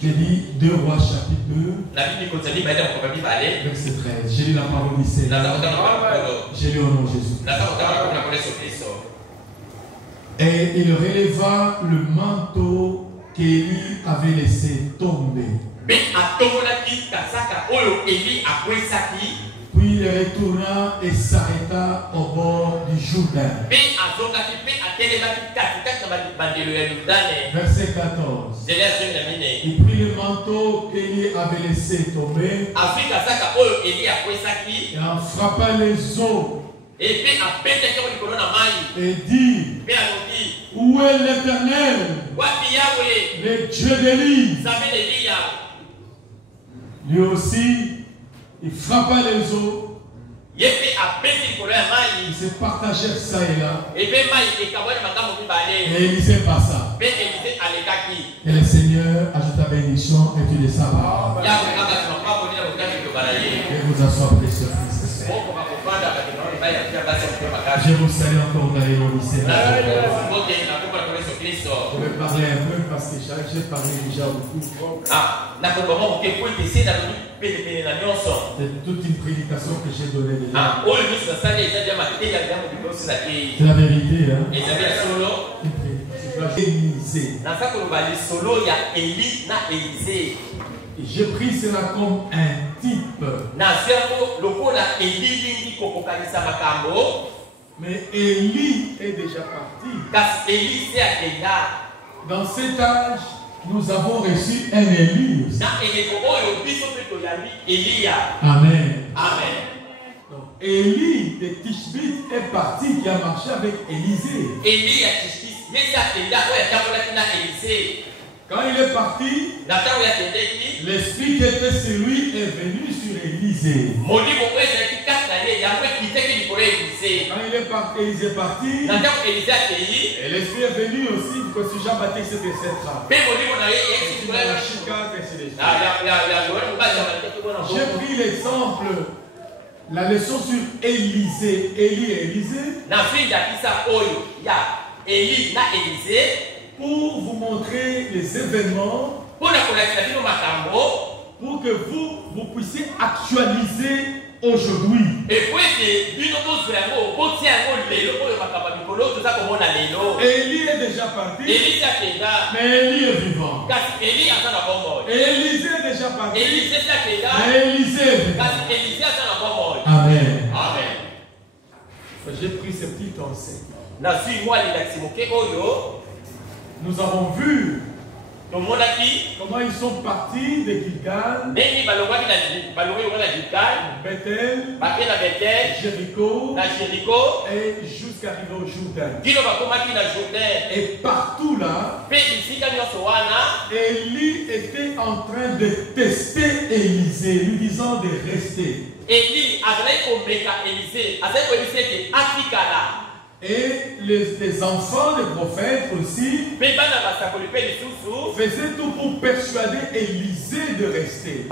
J'ai dit 2 Rois chapitre 2, verset 13. J'ai lu la parole du Seigneur. J'ai lu au nom de Jésus. Et il releva le manteau qu'Élie avait laissé tomber. Puis il retourna et s'arrêta au bord du Jourdain. Verset 14. Il prit le manteau qu'Élie avait laissé tomber et en frappa les eaux et dit: où est l'Éternel, le Dieu d'Élie? Lui aussi, il frappa les eaux. Ils se partagèrent ça et là. Et Élisée passa. Et le Seigneur ajoute ta bénédiction et tu les sabats. Et vous asseoir, précieux Christ. Je vous salue encore dans les noms du Seigneur. Je vais parler un peu parce que j'ai parlé déjà beaucoup. C'est toute une prédication que j'ai donnée déjà. C'est la vérité. Hein? J'ai pris cela comme un type. Mais Élie est déjà parti. Dans cet âge, nous avons reçu un Élie. Amen. Donc, Élie de Tishbit est parti, qui a marché avec Élisée. Quand il est parti, l'esprit qui était sur lui est venu sur Élisée. Quand Élisée est parti, et l'esprit est venu aussi, parce que Jean-Baptiste était J'ai pris l'exemple, la leçon sur Élisée, Élie et Élisée, pour vous montrer les événements, pour que vous puissiez actualiser aujourd'hui. Élie est déjà parti, mais Élie est vivant. Élisée est déjà parti, mais Élisée est vivant. Amen. J'ai pris ce petit enseignement. Nous avons vu comment ils sont partis de Gilgal, Bethel, Jéricho, et jusqu'à arriver au Jourdain. Et partout là, Élie était en train de tester Élisée, lui disant de rester. Et les enfants des prophètes aussi faisaient tout pour persuader Élisée de rester.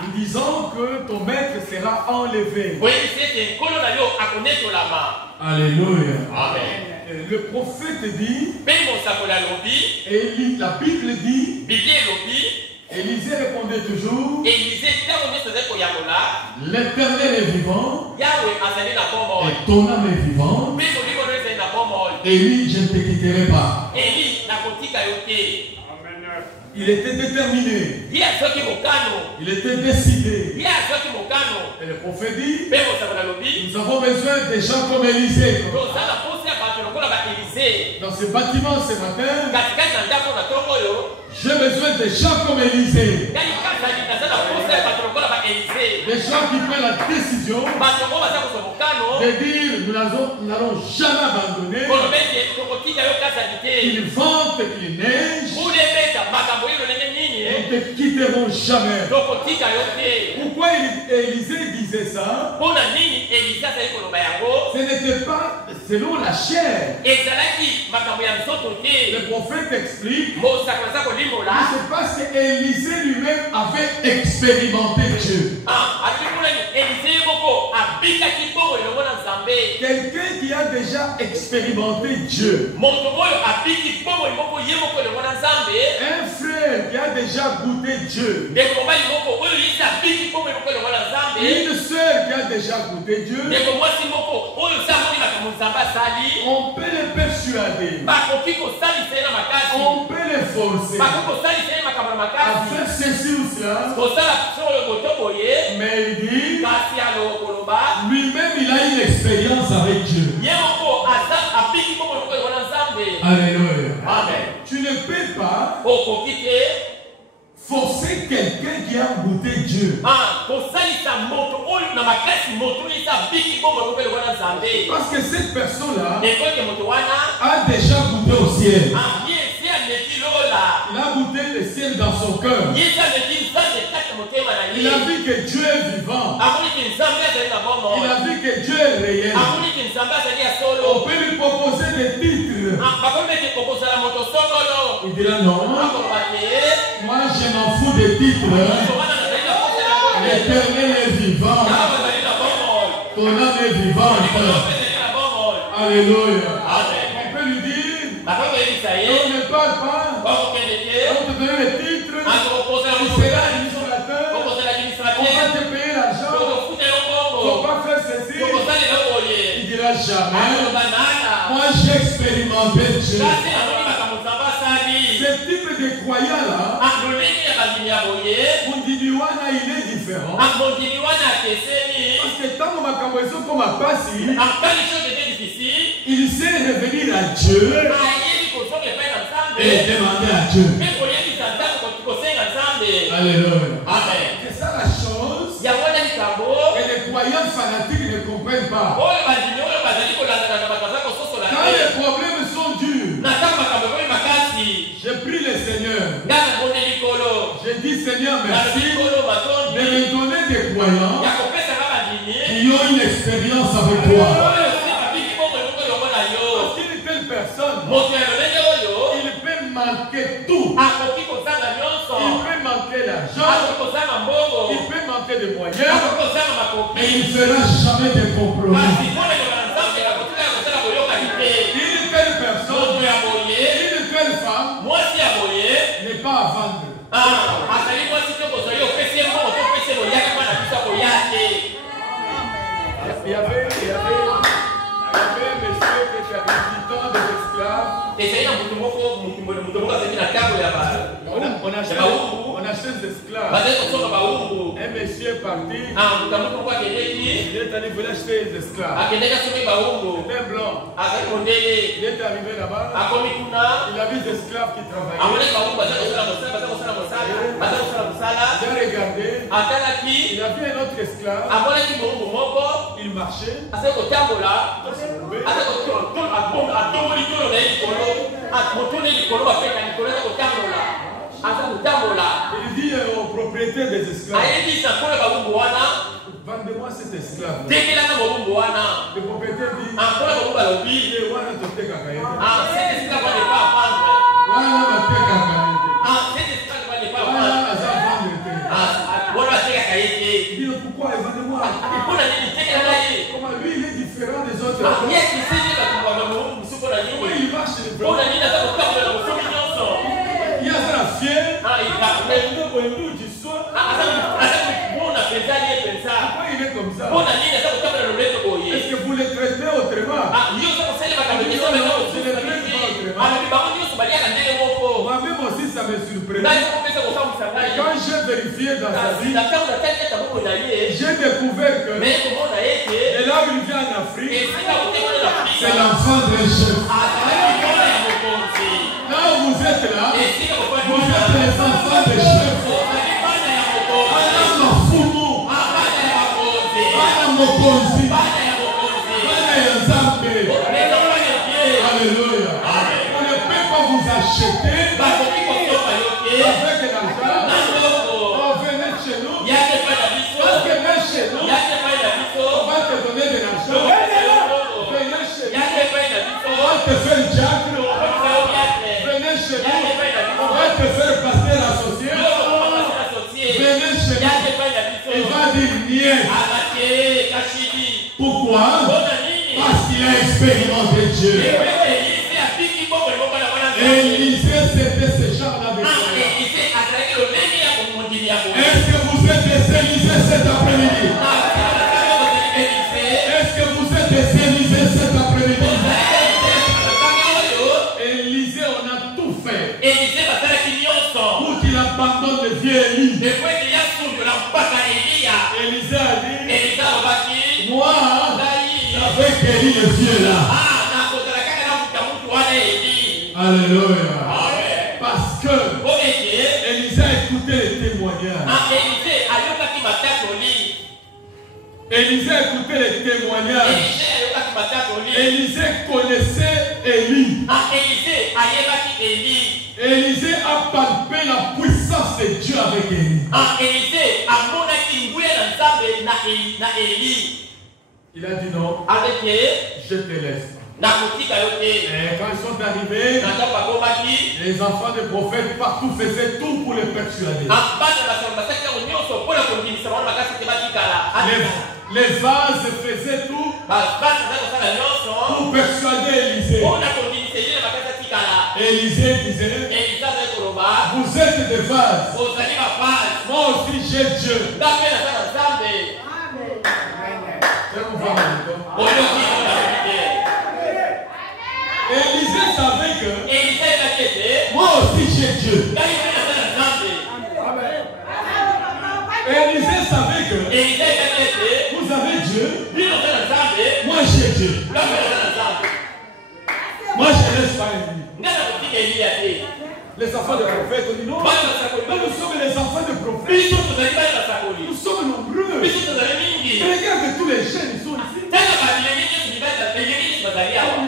Lui disant que ton maître sera enlevé. Alléluia. Amen. Le prophète dit, et la Bible dit, Élisée répondait toujours, l'Éternel est vivant, et ton âme est vivante, Élie, je ne te quitterai pas. Il était déterminé, il était décidé. Et le prophète dit, nous avons besoin de gens comme Élisée. Dans ce bâtiment ce matin, j'ai besoin de gens comme Élisée. Des gens qui prennent la décision de dire nous n'allons jamais abandonner. Qu'ils ventent, qu'ils neigent, nous ne te quitterons jamais. Pourquoi Élisée disait ça? Ce n'était pas selon la chair. Le prophète explique, c'est parce qu'Élisée lui-même avait expérimenté Dieu. Quelqu'un qui qui a déjà expérimenté Dieu. Un frère qui a déjà goûté Dieu. Une sœur qui a déjà goûté Dieu. On peut les persuader. On peut les forcer à faire ceci ou cela. Mais il dit, lui-même il a une expérience avec Dieu. Alléluia. Amen. Tu ne peux pas forcer quelqu'un qui a goûté Dieu. Parce que cette personne-là a déjà goûté au ciel. Il a goûté le ciel dans son cœur. Il a vu que Dieu est vivant. Il a vu que Dieu est réel. On peut lui proposer des titres. Il dira non. Moi je m'en fous des titres. L'Éternel est vivant. Ton âme est vivante. Alléluia. On peut lui dire, on ne parle pas. On te donne les titres. Tu seras administrateur. On va te payer l'argent. Il ne faut pas faire ceci. Il dira jamais. Moi j'ai expérimenté Dieu. Ce type de croyant-là, Mundidiwana, il est différent. Parce que tant que comme à passer, il sait revenir à Dieu et demander à Dieu. Alléluia. Amen. C'est ça la chose que les croyants fanatiques ne comprennent pas. Quand les problèmes sont durs, je prie le Seigneur. Je dis Seigneur merci de me donner des croyants qui ont une expérience avec toi. Parce qu'une telle personne, il peut manquer tout. Il peut manquer l'argent. Il peut manquer des moyens. Mais il ne fera jamais de compromis. Une telle personne, une telle femme n'est pas à vendre. Il y avait un monsieur qui était habitant des esclaves. On achetait des esclaves. Un monsieur est parti. Il est allé voler acheter des esclaves. C'était un blanc. Il est arrivé là-bas. Il a vu des esclaves qui travaillaient. Il a regardé. Il a vu un autre esclave. Il marchait. Il dit au propriétaire des esclaves, vendez-moi cet esclave. Le propriétaire dit, pourquoi vendez-moi? Comment lui il est différent des autres? Il marche les blancs. Il y a ça la fière. Pourquoi il est comme ça? Est-ce que vous le traitez autrement? Moi-même aussi ça me surprend. Quand j'ai vérifié dans sa vie, j'ai découvert que et là où il vient en Afrique, c'est l'enfant d'un chef. Là où vous êtes là, vous êtes les enfants des chefs. Alléluia. On ne peut pas vous acheter avec l'argent. Venez chez nous. Parce que même chez nous, on va te donner de l'argent. Venez chez nous. On va te faire diable. Venez chez nous. On va te faire passer associé. Venez chez nous. Il va dire rien. Pourquoi? Parce qu'il a expérimenté Dieu. Élisée, c'était ce genre-là de croyance. Est-ce que vous êtes des Élisée cet après-midi? Est-ce que vous êtes des Élisée cet après-midi? Élisée, on a tout fait pour qu'il abandonne le vieux Élie. Élisée a dit, moi, avec Élie le vieux là. Alléluia. Parce que Élisée a écouté les témoignages. Élisée a écouté les témoignages. Élisée connaissait Élie. Élisée a palpé la puissance de Dieu avec Élie. Il a dit non, je te laisse. Et quand ils sont arrivés, les enfants des prophètes partout faisaient tout pour les persuader. Les vases faisaient tout pour persuader Élisée. Élisée disait, vous êtes des vases. Moi aussi j'ai Dieu. Élisée savait que moi aussi j'ai Dieu. Élisée savait que vous avez Dieu. Moi j'ai Dieu. Moi je laisse pas Élie. Les enfants de prophètes ont dit non. Nous sommes les enfants de prophètes. Nous sommes nombreux. Regarde tous les jeunes, ils sont ici. Les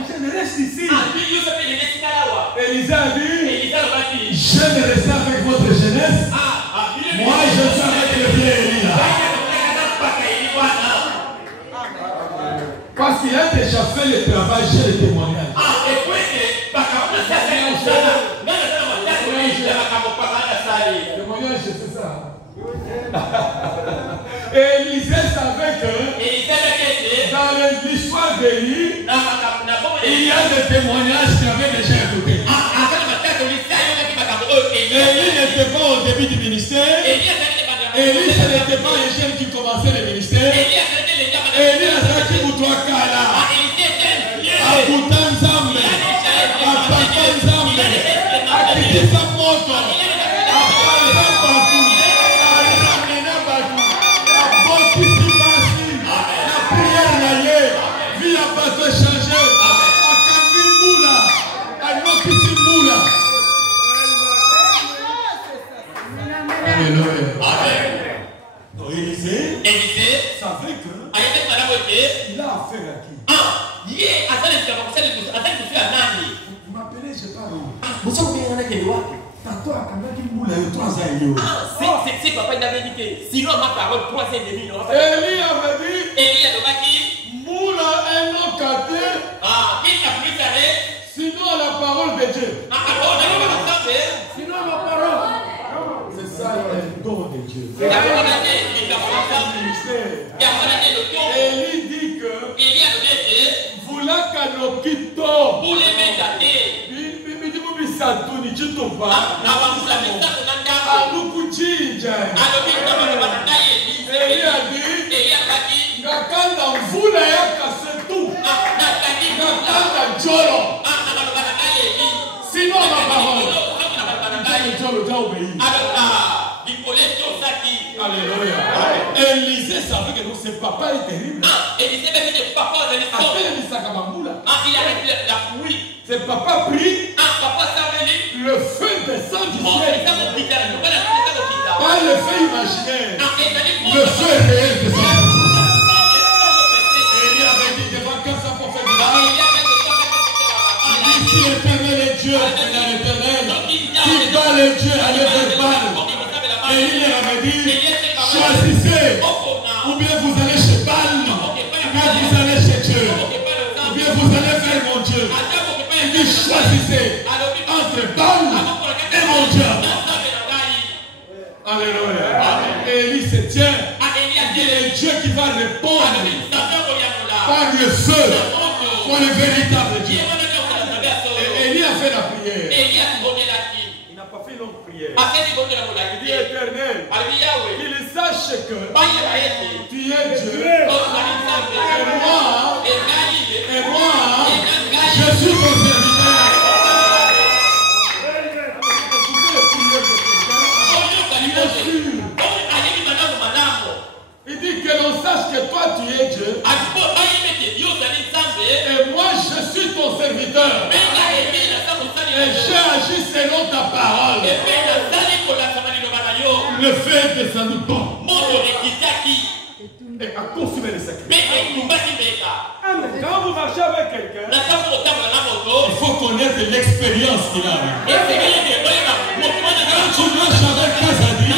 jeunes restent ici. Élisée a dit, je ne reste avec votre jeunesse. Moi je suis avec le vieux Élie là. Parce qu'il a déjà fait le travail, j'ai le témoignage. Témoignage, c'est ça. Élisée savait que dans l'histoire d'Élie, il y a des témoignages qu'il avait déjà écoutés. Élie n'était pas au début du ministère. Élie, ce n'était pas les jeunes qui commençaient le ministère. Élie, a dit Boutoua Kala. Aboutan Zambe. Aboutan Zambe. Akitisa Moto. Aboutan Batou. Aramena Batou. Abotisi Basi. La prière naïe. Vie à bateau changé. Akangi Moula. Anokisi Moula. Alléluia. Amen. Élisée savait que il a affaire à qui? Vous m'appelez, je parle. Tantôt, à Kangaki Moula, il y a 3 ans. C'est papa, il avait dit que sinon ma parole 3 ans et demi. Élie avait dit Élie a dit Moula un an caté. Qui a pris sa lait? Sinon la parole de Dieu. Sinon ma parole. C'est ça le don de Dieu. Élie dit que Voula Kanokito. Satuni chitupa alukuchinja Eli adi ngakanda mvula yakasetu ngakanda jolo sino maparole jolo ja obéi. Alléluia. Élisée savait que ce papa est terrible. Élisée avait dit papa dans les formes. Il a mis la pluie. Ce papa prie. Papa savait le feu descend du ciel. Pas le feu imaginaire. Le feu réel descend. Élie avait dit devant 400 prophètes de l'âge. Il dit si l'Éternel est Dieu, c'est l'Éternel. Si dans le Dieu, allez verbal. Élie avait dit choisissez. Ou bien vous allez chez Baal. Ou bien vous allez chez Dieu. Ou bien vous allez faire mon Dieu. Il dit choisissez entre Baal et mon Dieu. Alléluia. Élie se tient. Il est Dieu qui va répondre par le feu. Quand le véritable Dieu. Et Élie a fait la prière. Il n'a pas fait une longue prière. Il dit Éternel, qu'il sache que tu es Dieu. Et moi, je suis ton serviteur. Il dit que l'on sache que toi tu es Dieu. Et moi je suis ton serviteur. Et j'ai agi selon ta parole. Le fait que ça nous tombe. Et à consommer les sacrifices. Quand vous marchez avec quelqu'un, il faut connaître l'expérience qu'il a. Quand tu marches avec Kazadi,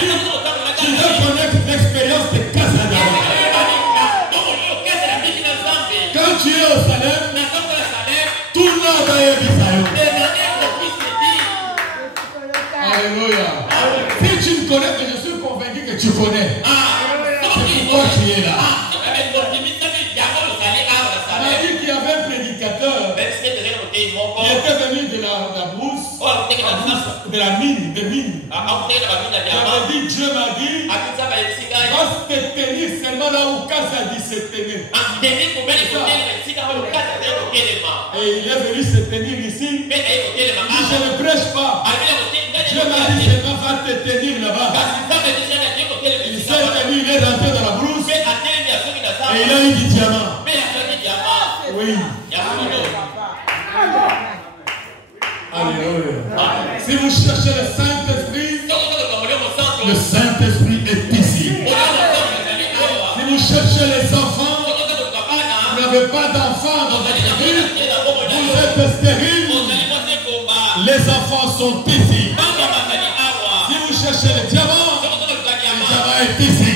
tu dois connaître l'expérience de Kazadi. Quand tu es au Salem, tout le monde va être Israël. Alléluia. Si tu me connais, que je suis convaincu que tu connais. C'est pourquoi tu es là. On a dit qu'il y avait un prédicateur qui était venu de la brousse, de la mine, de mine. Il avait dit, Dieu m'a dit, va se tenir seulement là où Kazadi se tenait. Et il est venu se tenir ici. Il dit, je ne prêche pas. Dieu m'a dit, seulement va te tenir là-bas. Il s'est tenu, il est rentré dans la brousse. Et il a eu du diamant. Oui. Alléluia. Si vous cherchez le Saint-Esprit, le Saint-Esprit est ici. Si vous cherchez les enfants, vous n'avez pas d'enfants dans votre vie, vous êtes stérile, les enfants sont ici. Si vous cherchez le diamant est ici.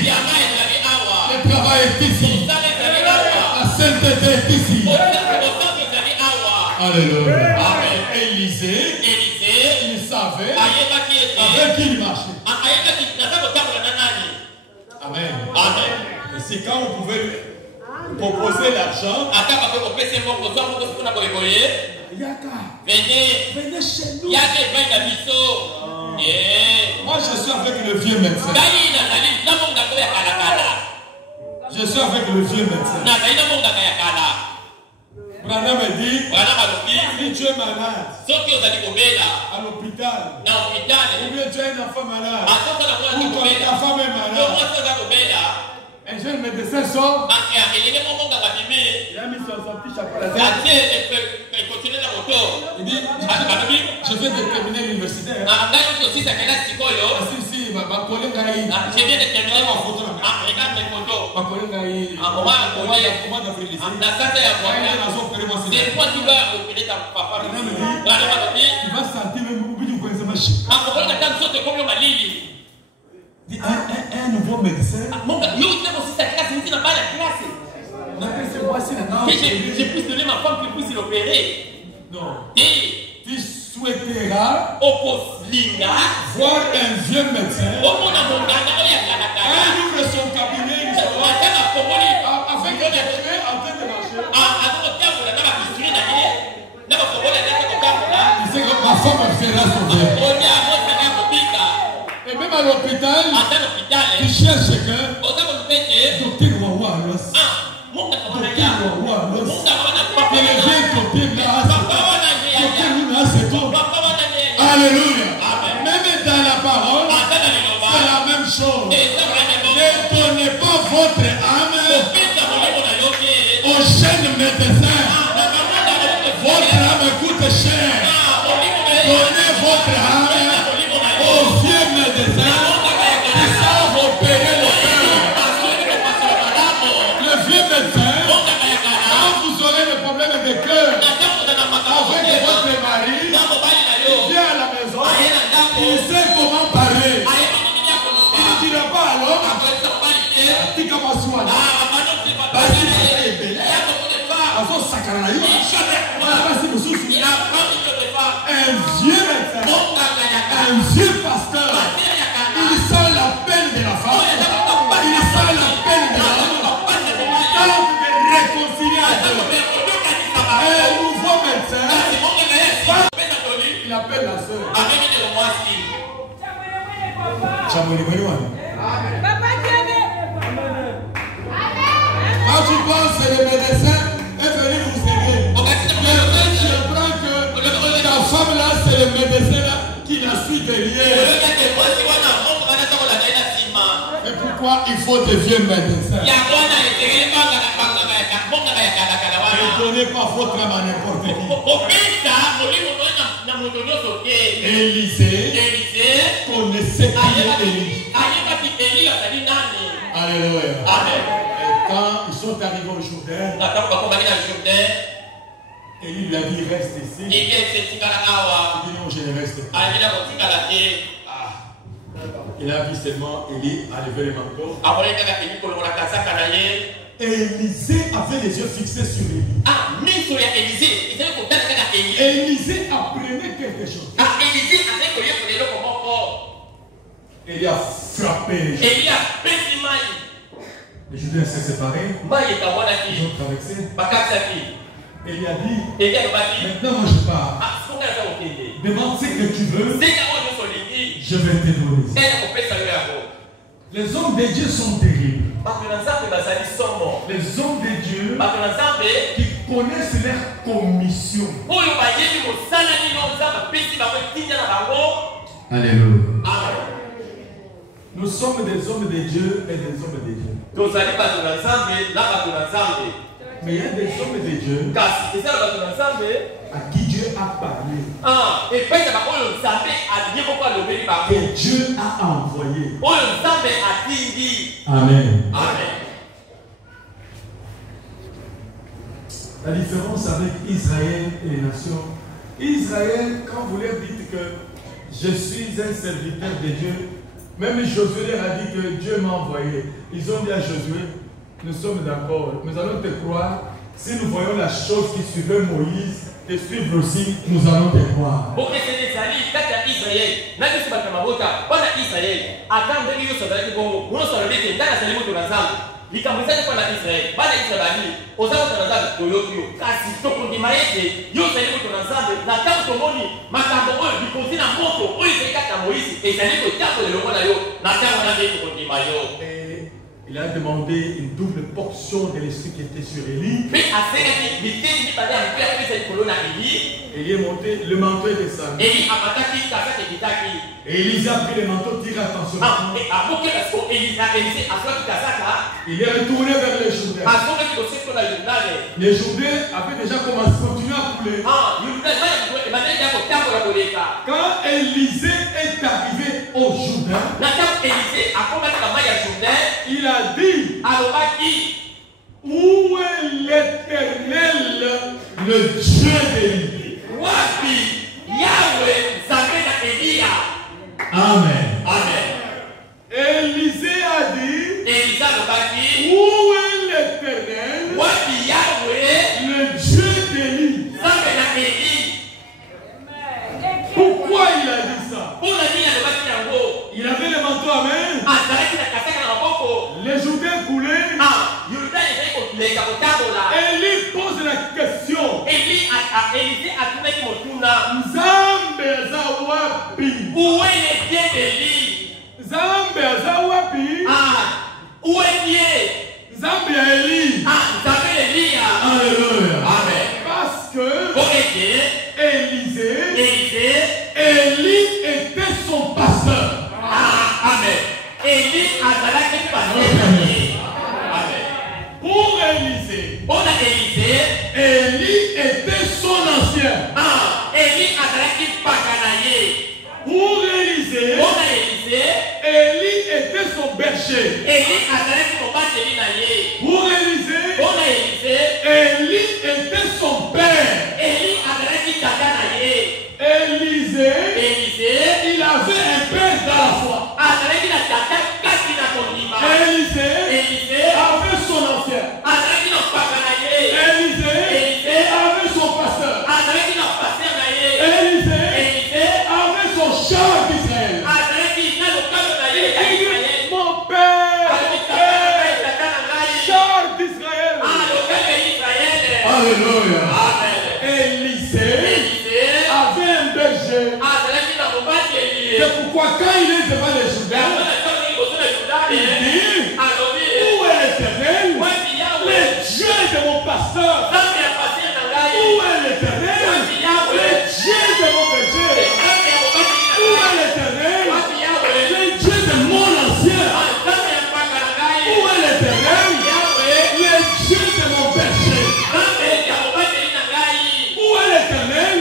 Le travail est ici. La sainteté est ici. Alléluia. Élisée, il savait avec qui il marchait. Amen. Et c'est quand vous pouvez proposer l'argent. Venez chez nous. Moi je suis avec le vieux médecin. Je suis avec le vieux médecin. Branham me dit, si tu es malade à l'hôpital, ou bien tu as un enfant malade, ou ta femme est malade, un jeune médecin sort, il a mis son petit chapeau à la tête. Il dit, je vais terminer l'université. Si, ma collègue je viens de terminer mon photo. Regarde mes photos. Ma collègue c'est moi qui dois opérer ta papa. Il va sentir même beaucoup de connaissances machines. Un nouveau médecin. Je puisse donner ma femme qui puisse l'opérer. Non. Tu souhaiteras voir un vieux médecin. Il ouvre son cabinet afin que tu es en train de marcher. Il sait que ma femme fera son bien. Et même à l'hôpital, tu cherches quelqu'un. Docteur Wawa, et le vieux côté là, c'est tout. Alléluia. Même dans la parole, c'est la même chose. Ne donnez pas votre âme aux jeunes médecins. Votre âme coûte cher. Donnez votre âme aux vieux médecins qui savent opérer le cœur. Le vieux médecin, quand vous aurez des problèmes de cœur avec votre mari, il vient à la maison, il sait comment parler. Il ne dira pas alors, tu commences à un vieux médecin, un vieux pasteur, il sent la peine de la femme, il sent la peine de l'homme, tente de réconcilier à Dieu. Quand tu penses que le médecin est venu vous aider, je prends que ta femme là, c'est le médecin là qui la suit derrière. Et pourquoi il faut devenir médecin? Ne donnez pas votre âme à n'importe qui. Élisée connaissait qui est Élie. Alléluia. Et quand ils sont arrivés au Jourdain, Élie lui a dit reste ici. Il dit non, je ne reste pas. Il a vu seulement Élie a levé le manteau. Élisée avait les yeux fixés sur Élie. Élisée apprenait quelque chose. Élie a frappé. Les Judains s'est séparés. Ils ont traversé. Élie a dit, maintenant moi je pars. Demande ce que tu veux. Je vais te donner. Les hommes de Dieu sont terribles. Les hommes de Dieu qui connaissent leur commission. Alléluia. Nous sommes des hommes de Dieu et des hommes de Dieu. Mais il y a des hommes de Dieu à qui Dieu a parlé. Et Dieu a envoyé. Amen. La différence avec Israël et les nations. Israël, quand vous leur dites que je suis un serviteur de Dieu, même Josué leur a dit que Dieu m'a envoyé. Ils ont dit à Josué, nous sommes d'accord, nous allons te croire. Si nous voyons la chose qui suivait Moïse, te suivre aussi, nous allons te croire. Il a demandé une double portion de l'esprit qui était sur Élie. Élie est monté, le manteau est descendu. Et Élisée a pris le manteau, tire attention. Il est retourné vers les Jourdains. Les Jourdains avaient déjà continué à couler. Quand Élisée est arrivé au Jourdain, il a dit, où est l'Éternel, le Dieu d'Élie? Amen. Élisée a dit, où est l'Éternel, le Dieu d'Élie? Pourquoi il a dit ça? Il avait le manteau à main. Les Jourdains coulaient. Élie pose la question. Nzambe azawapi. Où est le Dieu d'Élie? Nzambe azawapi. Où est Dieu? Nzambe ya Élie. Nzambe Elia. Alléluia. Amen. Parce que Élisée, Élie était son pasteur. Amen. Élie a été pasteur. Pour Élisée, Élie était son ancien. Élie a été paganaillé. Pour Élisée, Élie était son berger. Pour Élisée, Élie était son père. Élisée, il avait un père dans la foi. Élisée avait son ancien. Élisée avait son pasteur. Élisée avait son char d'Israël. Mon père, char d'Israël. Alléluia. Élisée avait un berger. C'est pourquoi pourquoi quand il est devant les Jourdain, il dit, où est l'Éternel? Le Dieu de mon pasteur. Où est l'Éternel? Le Dieu de mon berger. Où est l'Éternel? Le Dieu de mon ancien. Où est l'Éternel? Le Dieu de mon berger. Où est l'Éternel?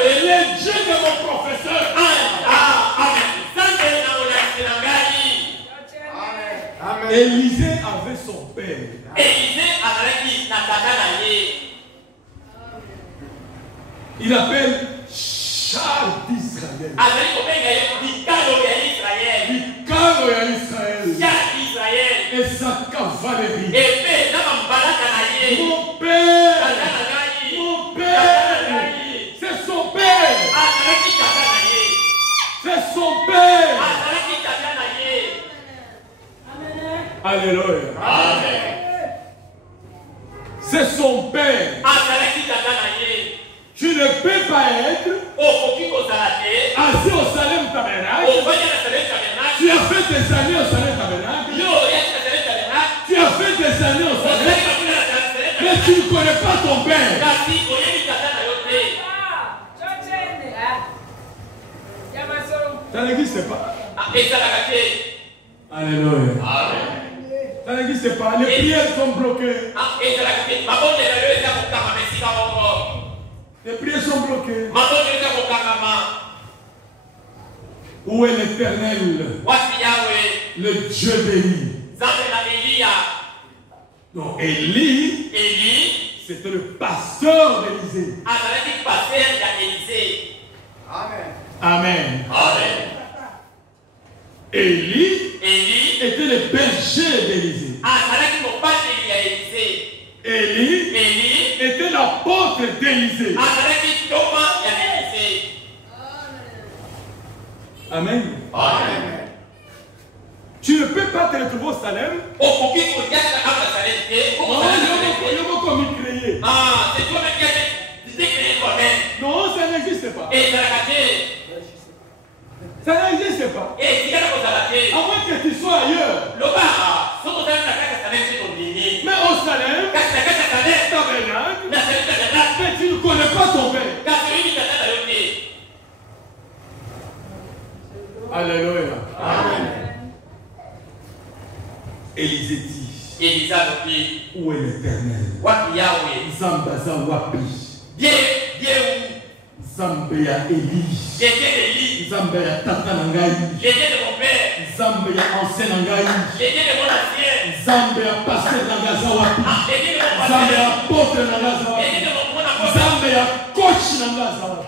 Le Dieu de mon professeur. Élisée avait son père. Il appelle Charles d'Israël. Israël. Et sa cavalerie. Mon père. Mon père. C'est son père. C'est son père. Alléluia. Amen. C'est son père. Tu ne peux pas être assis au Salem Tabernacle. Tu as fait des années au Salem Tabernacle. Tu as fait des années au Salem. Mais tu ne connais pas ton père. Ça n'existe pas. Alléluia. Ça n'existe pas. Les prières sont bloquées. Les prières sont bloquées. Où est l'Éternel? Le Dieu d'Élie. Donc Élie, c'était le pasteur d'Élisée. Amen. Élie était le berger d'Élisée. Élie était l'apôtre d'Élisée. Amen. Tu ne peux pas te retrouver au Salem. Il y a beaucoup créé. C'est toi-même qui as créé toi-même. Non, ça n'existe pas. Ça n'existe pas. À moins que tu sois ailleurs. Mais au Salem, tabernacle, mais tu ne connais pas ton père. Alléluia. Amen. Élisée dit, où est l'Éternel? Zambaza wapi. Zambe ya Élie. Zambe ya tata nangai. Zambe ya ancien nangai. Zambe ya pasteur nangaza wapi. Zambe ya apôtre nangaza wapi. Zambe ya coach nangaza wapi.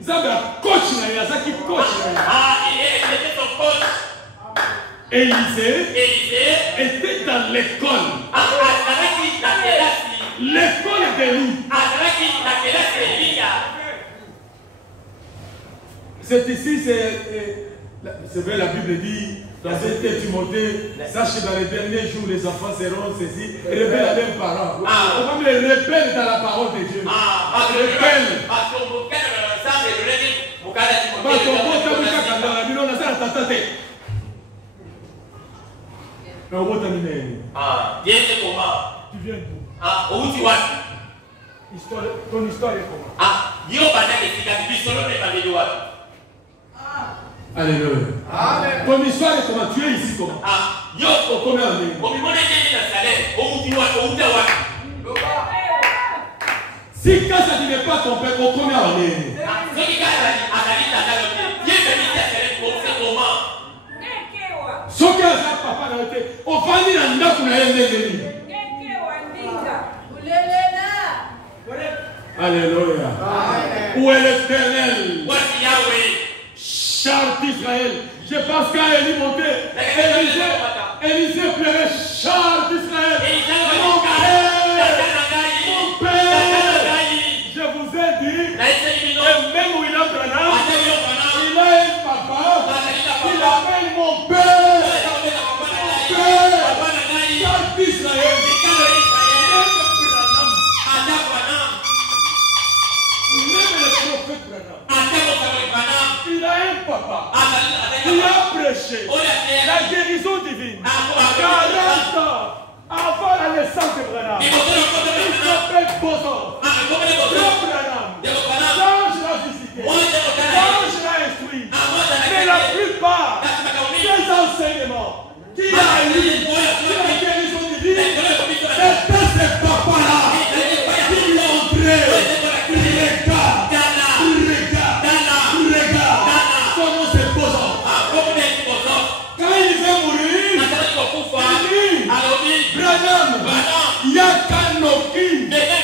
Zambe ya coach nangaza ki coach. Élisée était dans l'école. L'école d'Élie. C'est ici, c'est vrai, la Bible dit, dans 1 Timothée, sache que dans les derniers jours, les enfants seront saisis et rebelles à leurs parents. On va les rebelles dans la parole de Dieu. Rebelles. Tu viens d'où? Ton histoire est comment? Alléluia. Ton histoire est comment? Tu es ici comment? Combien d'années? Si quand ça n'est pas ton père, combien d'années? Ce que papa n'a été, on va dire à Alléluia. Où est l'Éternel? Charles d'Israël. Je pense qu'à Élie monté, Élisée pleurait Charles d'Israël. Mon père, je vous ai dit, et même où il a Branham, il a un papa, il appelle mon père. Charles d'Israël. Même le prophète Branham. prêché la guérison divine 40 ans avant la naissance de Branham. Il s'appelle Bozo. Frère Branham. Quand je l'ai visité, quand je l'ai instruit, mais la plupart des enseignements qu'il a eu sur la guérison divine, c'était ces papas-là qui l'ont créé. Regarde. Son nom c'est Bozo. Quand il veut mourir, il dit Branham, Yakanoki, il avait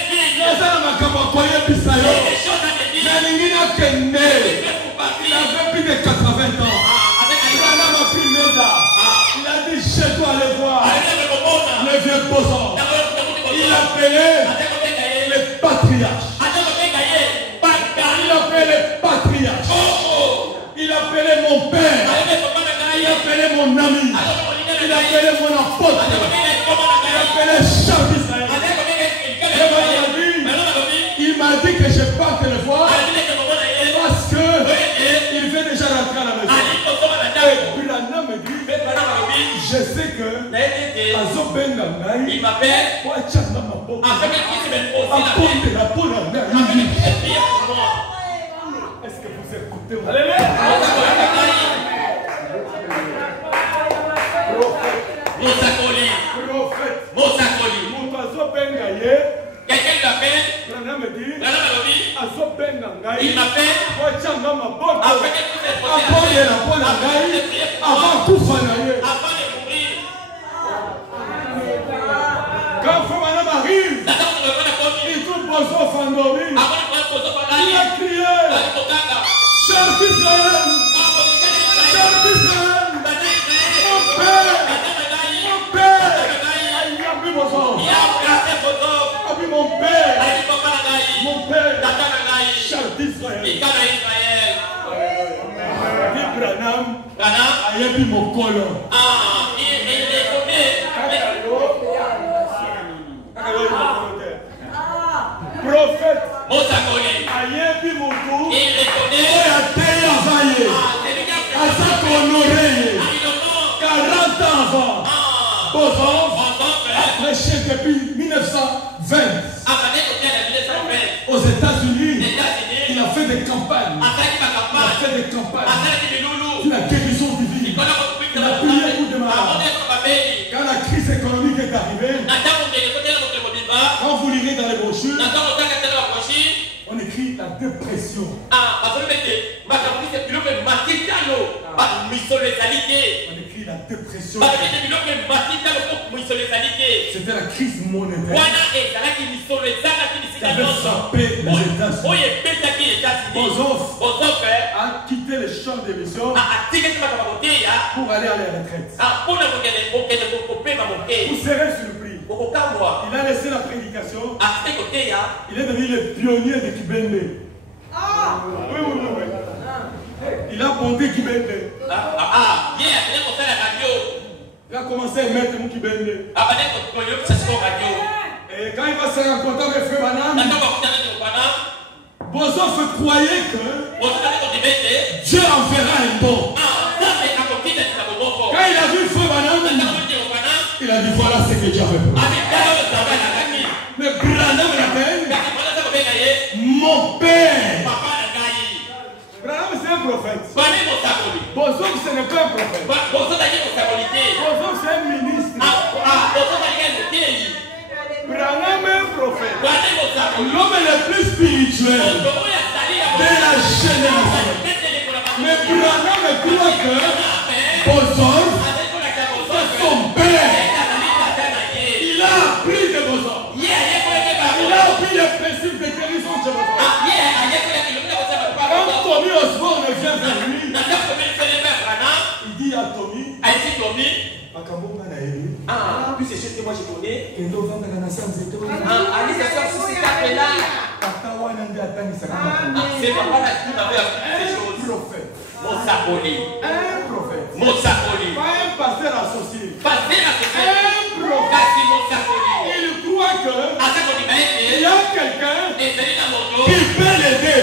plus de 80 ans. Branham a pris Meda. Il a dit chez toi, allez voir le vieux Bozo. Il appelait les patriarches. Il appelait les patriarches. Il appelait mon père. Il appelait mon ami. Il appelait mon apôtre. Il appelait Charles d'Israël. Il m'a dit que je parte le voir parce que il veut déjà rentrer à la maison. Et Branham me dit, je sais que Azo Benga il m'appelle est-ce que vous écoutez? Quelqu'un l'appelle. Il m'appelle. Avant tout mourir. Quand Madame arrive, il trouve Bozo Fandori. Il a crié Charles d'Israël. Charles d'Israël. Mon père. Mon père. Il a pris Bozo. Mon père, mon père, Charles d'Israël. Branham, il a vu mon colon. Prophète, il a vu mon tour. Il a été envahi. À ça qu'on aurait 40 ans avant. Bozo a prêché depuis 1920. Aux États-Unis, il a fait des campagnes. Il a fait des campagnes sur la guérison divine. Il a prié pour des malades. Quand la crise économique est arrivée, quand vous lirez dans les brochures, on écrit la dépression. On écrit la dépression. C'était la crise monétaire. Qui avait frappé les États-Unis. Bozo a quitté les champs d'émission pour aller à la retraite. Vous serez surpris. Il a laissé la prédication. Il est devenu le pionnier de Kibembe. Oui. Il a monté Kibembe. Il a commencé à mettre mon Kibembe. Et quand il va se rencontrer avec Frère Branham, Bozo fait croire que Dieu enverra un bon. Quand il a vu Frère Branham, il a dit voilà ce que Dieu a fait. Mais Branham l'appelle mon père. Branham c'est un prophète. Bozo ce n'est pas un prophète. Bozo c'est un ministre. Branham est un prophète. L'homme le plus spirituel de la génération. Mais Branham croit que Bozo c'est son père. Il a appris de Bozo. Il a appris les principes de guérison de Bozo. Quand Tommy Osborne vient vers lui, il dit à Tommy, puis c'est chose que moi je connais. C'est papa là qui m'avait appris ces choses. Un prophète. Pas un pasteur associé. Un prophète. Il croit que il y a quelqu'un qui peut l'aider.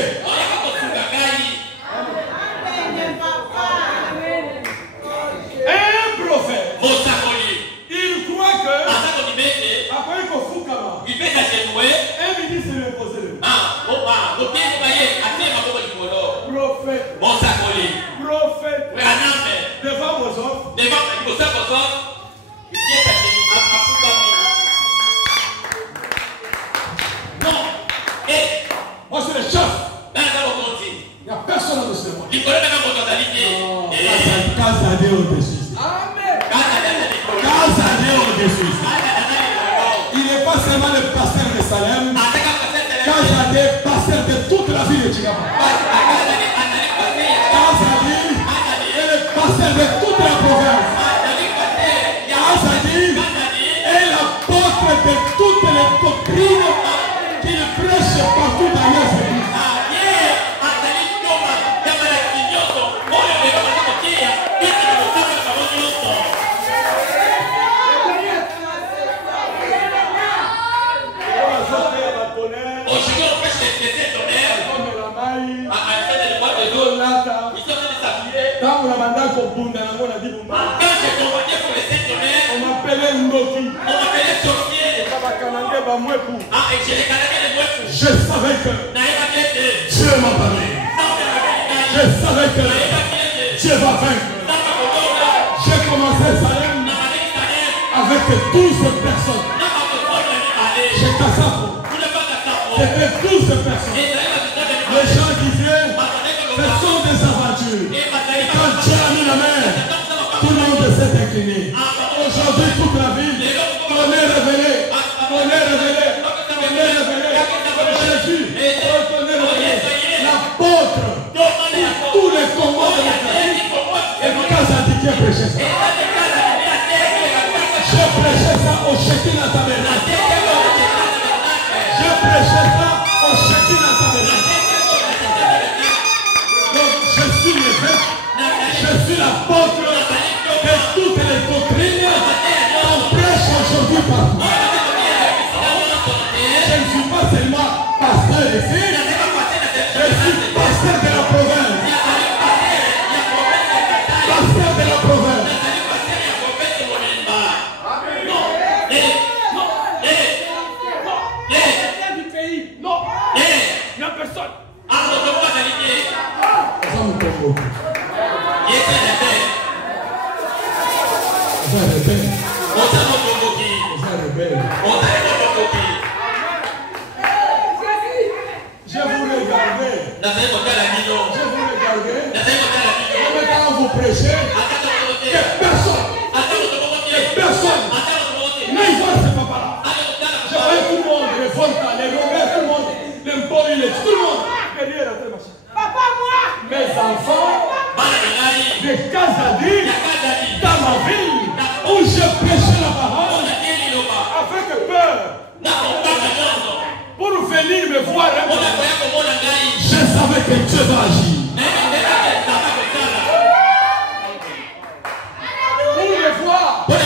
Non. Moi, c'est le chef. Il n'y a personne au-dessus de moi. Casade au-dessus. Amen. Casade au-dessus. Il n'est pas seulement le pasteur de Salem. Casade, pasteur de toute la ville de Chigaba. Casade est le pasteur de toute la province. Casade est l'apôtre de toutes les doctrines qu'il prêche partout dans les églises. On m'appelait Ngoki. Je savais que Dieu m'a parlé. Je savais que Dieu va vaincre. J'ai commencé Salem avec 12 personnes. J'ai Kassafo. C'était 12 personnes. Les gens disaient, ce sont des aventures. Et quand Dieu a mis la main, tout le monde s'est incliné. Aujourd'hui, toute la ville, on est révélé. On est révélé. On est révélé. Jésus, on est révélé. L'apôtre, tous les combats de la vie. Et Casadi qui a prêché ça. J'ai prêché ça au Shekinah Tabernacle. J'ai prêché ça au Shekinah Tabernacle. Donc, je suis l'évêque. Je suis l'apôtre de toutes les doctrines qu'on prêche aujourd'hui partout. Je ne suis pas seulement pasteur ici, je suis pasteur de la province. Pasteur de la province. Du pays. Non. Il n'y a personne. Je vous regardais. Je vous regardais. Mais quand vous prêchez, que personne. Mais voilà ce papa-là. Je vois tout le monde, les Volta, les Robert, tout le monde, les Mpoïles, tout le monde. Derrière la machine. Papa, moi. Mes enfants, de Casadi, dans ma ville, où je prêchais la parole, avec peur, pour venir me voir, je savais que Dieu va agir. Pour me voir, pour me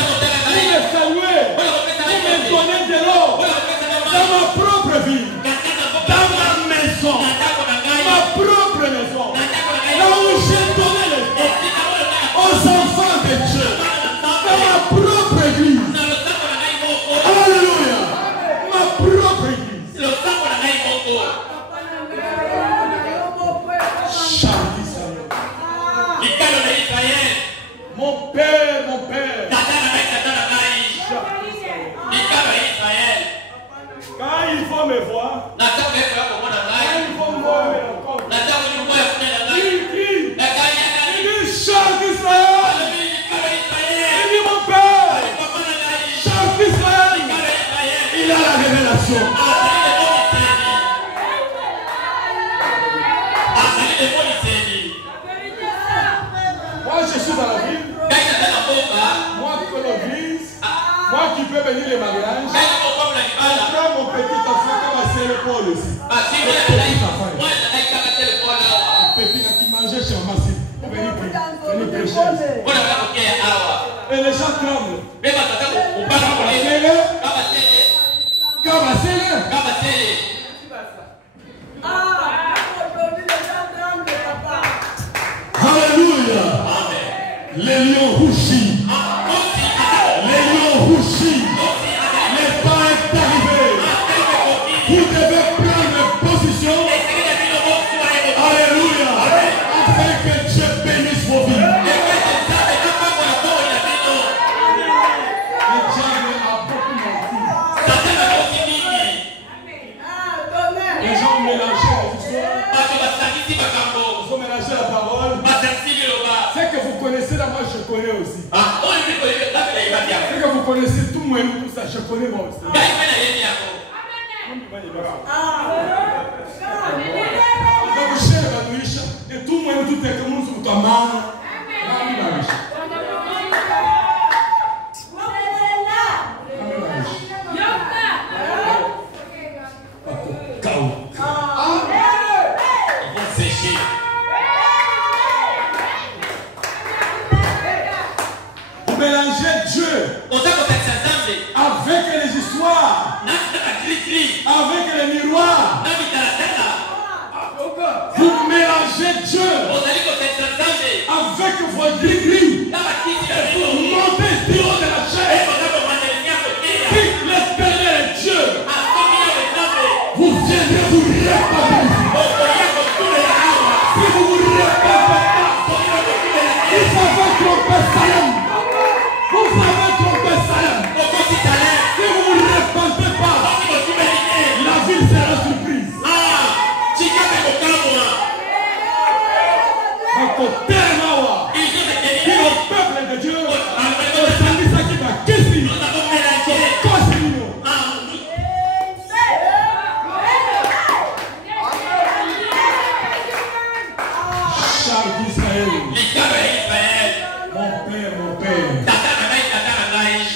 saluer, pour me donner de l'eau, dans ma propre vie, dans ma maison, ma propre maison, là où j'ai donné les aux enfants de Dieu, dans ma propre église. Alléluia. Ma propre église. Charlie Samuel. Mon père, mon père. Quand il faut me voir, quand il faut me voir encore, il dit Charles Israël. Il dit mon père, Charles Israël. Il a la révélation. Moi je suis dans la ville. Moi Colovis. Moi qui peux venir les mariages. Après mon petit enfant qui va serrer Paul aussi. Le petit qui mangeait chez moi aussi. Venir prêcher. Et les gens tremblent. Alléluia. Les lions rougis. Les lions rougis. Le temps est arrivé. Vous devez prendre position. Alléluia. Afin que Dieu bénisse vos vies. connais aussi. Ah, on est plus là, il va bien. C'est que vous connaissez tout moi, tout ça, je connais moi aussi. Donc, cher Banuisha, et tout moi, tout est comme nous, tout à main. Vous mélangez Dieu avec les histoires, avec les miroirs. Vous mélangez Dieu avec vos gris-gris. Vous montez du haut de la chair. Si l'Éternel est Dieu, vous viendrez vous répandre. Si vous vous répandez pas, vous savez tromper Salem. Vous savez tromper Salem. Si vous ne vous répandez pas, la ville sera surprise. Le peuple de Dieu, Charles d'Israël. Mon père.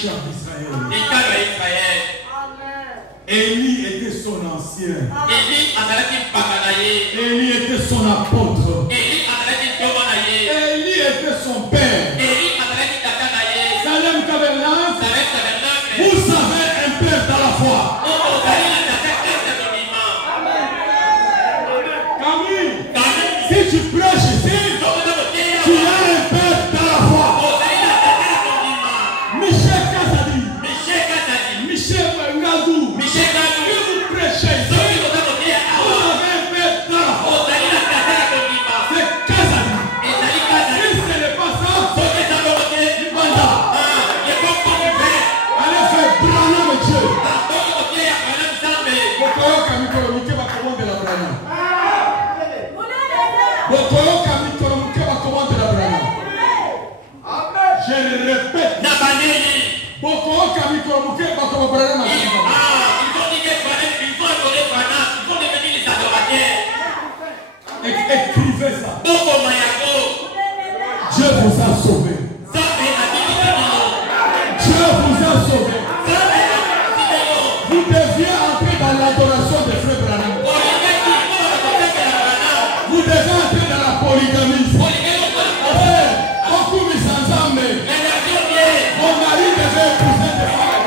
Charles d'Israël. Élie était son ancien. Élie était son apôtre. Élie était son père. Salem Tabernacle, vous savez un père dans la foi. Camille, si tu prêches ici, tu as un père dans la foi. Michel Kazadi, Michel Ngadou, si vous prêchez ici, vous avez un père dans la foi. C'est Kazadi. Si ce n'est pas ça, allez faire Branham Dieu. Bokoyoka mikoro muke bakomande la Branham. Bokoyoka mikoro muke bakomande la Branham. Je le répète. Bokoyoka mikoro muke bakomande la Branham. Écrivez ça. Dieu vous a sauvé. Dieu vous a sauvé. Vous deviez entrer dans l'adoration des frères Branham. Vous devez entrer dans la polygamie. Beaucoup mis ensemble. Mon mari devait épouser des femmes.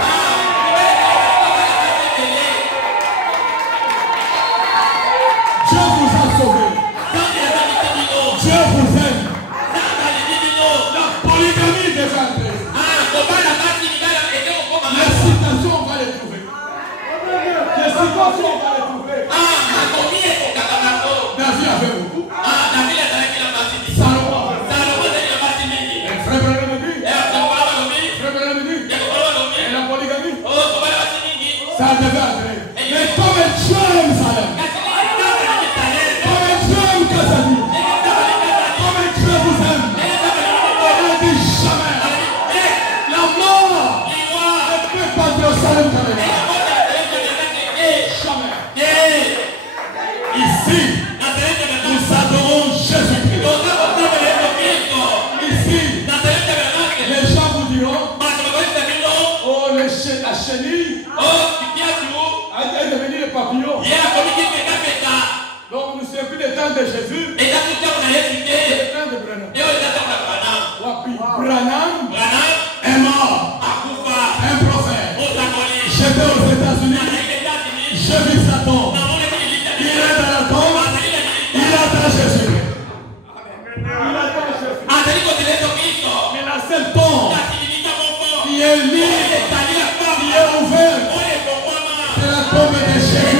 Dieu vous a sauvé. Dieu vous aime. La polygamie devait entrer. Les citations, on va les trouver. Les citations, on va les trouver. David avait beaucoup. Salomon. Frère Branham dit. Frère Branham dit. Et la polygamie. Ça devait entrer. Mais comme Dieu aime Salem. Comme Dieu aime Kazadi. Comme Dieu vous aime. On ne dit jamais. La mort ne peut pas dire Salem Tabernacle. Jamais. Ici, nous adorons Jésus-Christ. Ici, les gens vous diront, oh, la chenille a devenu le papillon. Donc, nous ne sommes plus le temps de Jésus, le temps de Branham. Branham est mort. Un prophète. J'étais aux États-Unis. J'ai vu Satan. Il est dans la tombe. Il attend Jésus. Mais la seule tombe qui est libre, qui est ouverte, c'est la tombe de Jésus.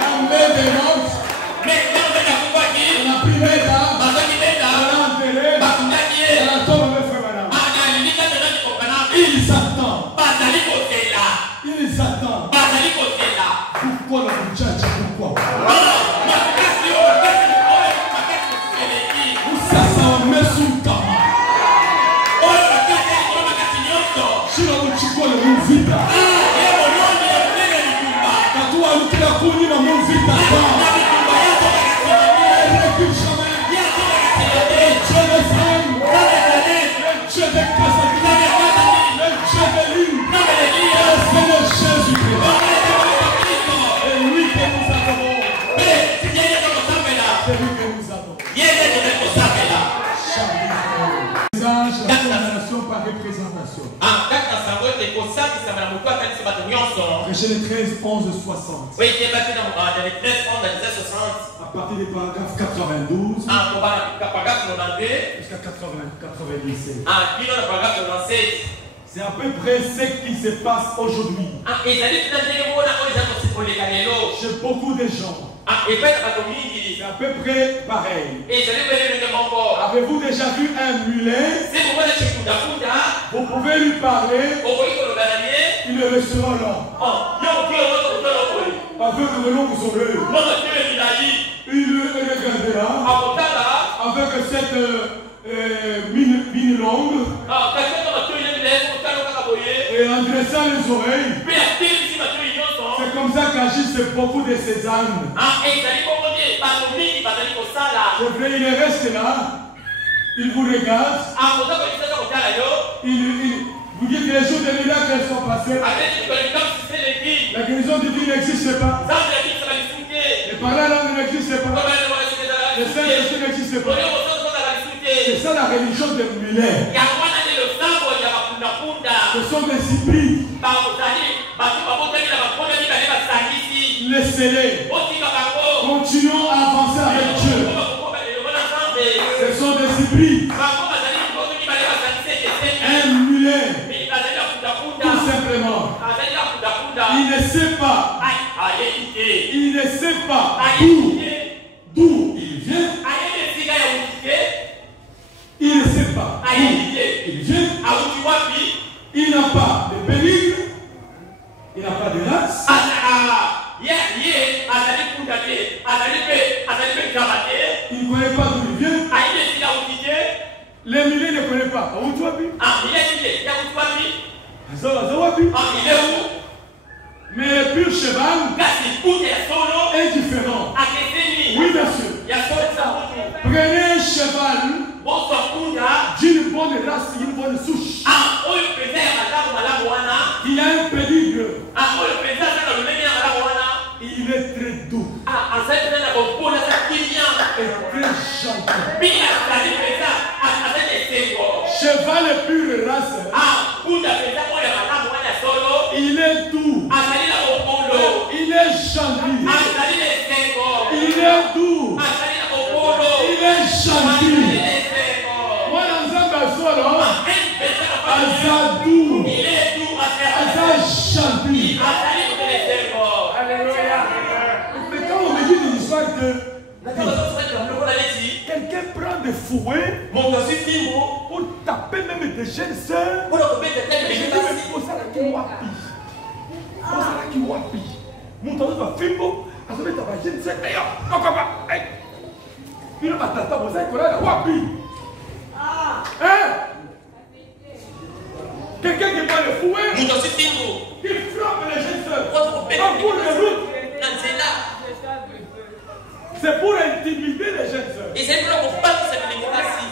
La main des noces, la première dame, on l'a enterré dans la tombe de Frère Branham. Il s'attend. Pourquoi le muchacho? Pourquoi? Ça, ça va me souffler. Genèse 13, 11, 60. Oui, qui est battu dans les 13 ans de 1960. À partir du paragraphe 92 jusqu'à 97. C'est à peu près ce qui se passe aujourd'hui. Chez beaucoup de gens. C'est à peu près pareil. Avez-vous déjà vu un mulet? Vous pouvez lui parler. Il le restera là. Avec le long vous saurez. Il le regardera. Avec cette mine longue. Et en dressant les oreilles. C'est comme ça qu'agissent beaucoup de ces âmes. C'est vrai, il reste là. Il vous regarde. Vous dites que les jours de miracles sont passés. La guérison divine n'existe pas. Les paroles langues n'existent pas. Les Saint-Esprit n'existe pas. C'est ça la religion des mulets. Ce sont des hybrides. Laissez-les. Continuons à avancer avec Dieu. Ce sont des hybrides. Un mulet. Tout simplement. Il ne sait pas. Il ne sait pas d'où il vient. Il ne sait pas d'où il vient. Il n'a pas de pénible. Il n'a pas de race. Il ne connaît pas d'où il vient. Les milliers ne connaissent pas. Mais le pur cheval est différent. Oui, monsieur. Prenez un cheval d'une bonne race, d'une bonne souche. Il a un pédigré. Il est très doux. Et très gentil. Cheval de pure race. Il est doux. Il est gentil. Il est doux. Il est gentil. Moi, dans un bateau, Azadou. Azadou. Alléluia. Mais quand on me dit une histoire que quelqu'un prend des fouets pour taper même des jeunes sœurs, quelqu'un qui prend le fouet, qui frappe les jeunes sœurs en cours de route. C'est pour intimider les jeunes sœurs.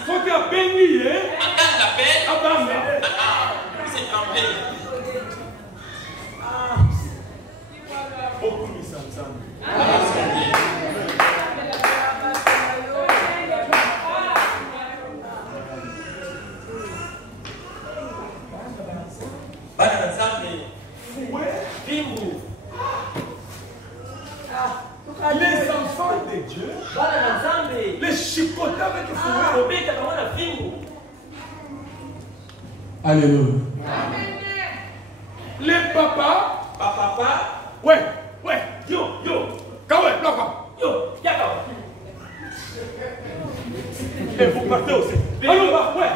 Faut qu'il y ait béni, beaucoup mis ensemble. Les enfants de Dieu, les chicotés avec le fouet. Alléluia. Les papas. Ouais. Yo. Kawe, et vous partez aussi. Allô, ouais.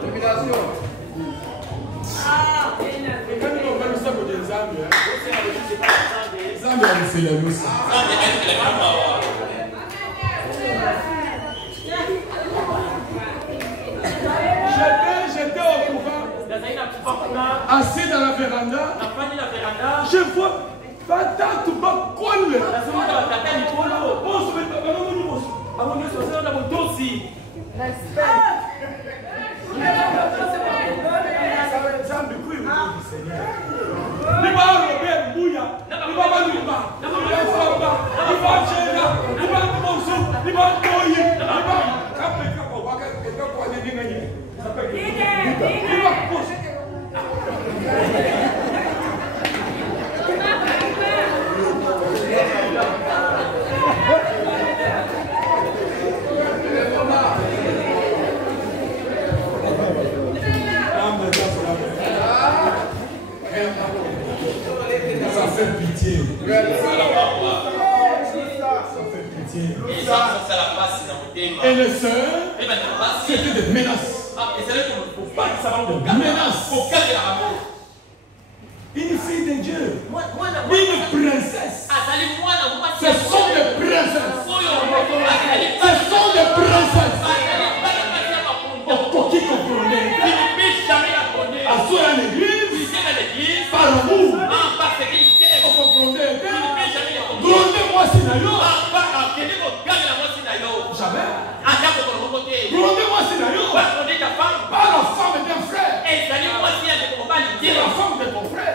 Domination. Yalusa. J'étais au couvent, assis dans la véranda, je vois Batatu Bakole. Ça fait pitié. Et les sœurs, c'était des menaces. Une fille de Dieu, une princesse. Ce sont des princesses. Ce sont des princesses. Pour qui comprenait? À l'église, par amour. Vous comprenez? Grondez-moi Sinayo. Jamais. Grondez-moi Sinayo. Pas la femme d'un frère. La femme de ton frère.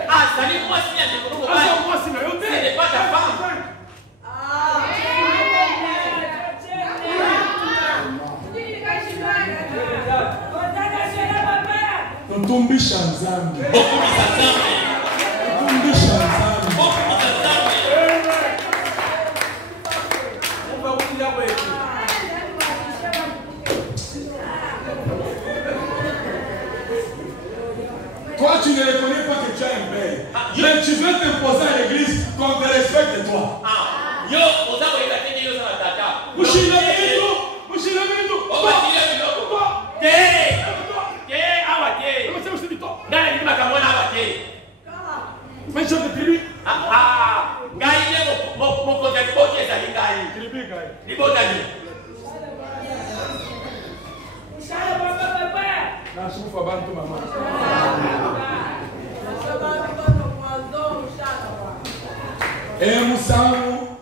Moi Sinayo. Ce n'est pas ta femme. Ntombi Shanzambi. Ntombi Shanzambi. Toi, tu ne reconnais pas que tu as un père. Mais tu veux t'imposer à l'église qu'on te respecte toi. Mais je te dis, et Moussaou,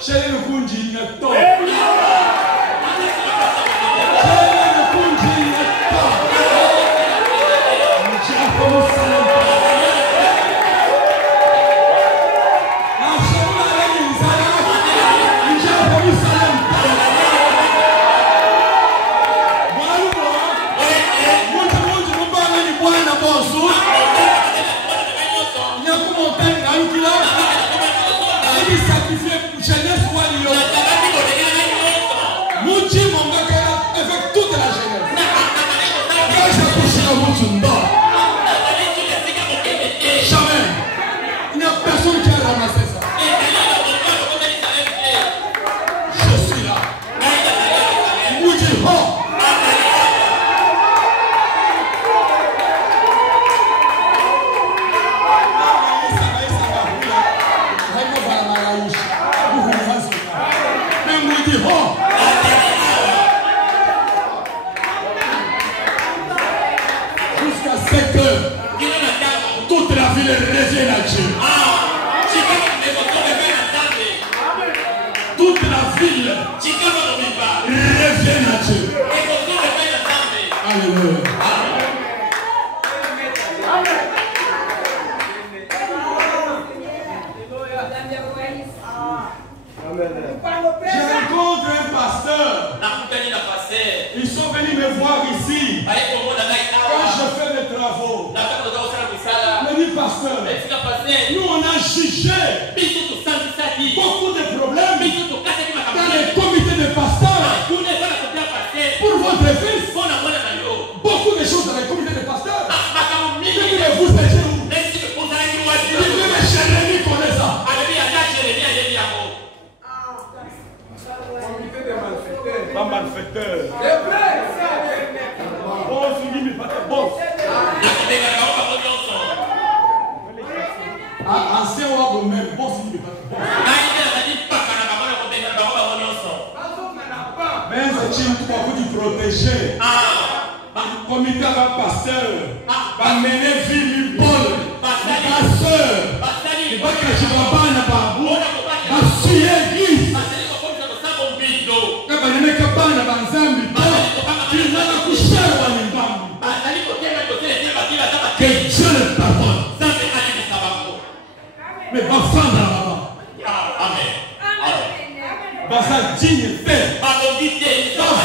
chez le Kunji, le top. Jamais. Il n'y a personne qui a ramassé ça. Je suis là. Vous dites, oh. Jusqu'à 7 heures, toute la ville revient à Dieu. Toute la ville revient à Dieu. Alléluia. J'ai rencontré un pasteur. Ils sont venus me voir ici. Quand je fais mes travaux. Me dit pasteur, nous on a jugé beaucoup de problèmes dans les comités de pasteurs pour votre fils. Beaucoup de choses dans les comités de pasteurs. Mais vous êtes où? Mais Jérémie connaît ça. Pas malfaiteur. Boss, il dit, mais pas boss. Ancien roi même, boss, il dit, mais pas boss. vous protéger. Comité à pasteur. Va mener vie bonne. Ma soeur. Il va cacher ma banne à Babou. Va suyer l'église. Quand on est capable de Zambi, il va coucher dans les bambous. Que Dieu le pardonne. Mais va fendre là-bas. Amen. Va ça digne fait. Va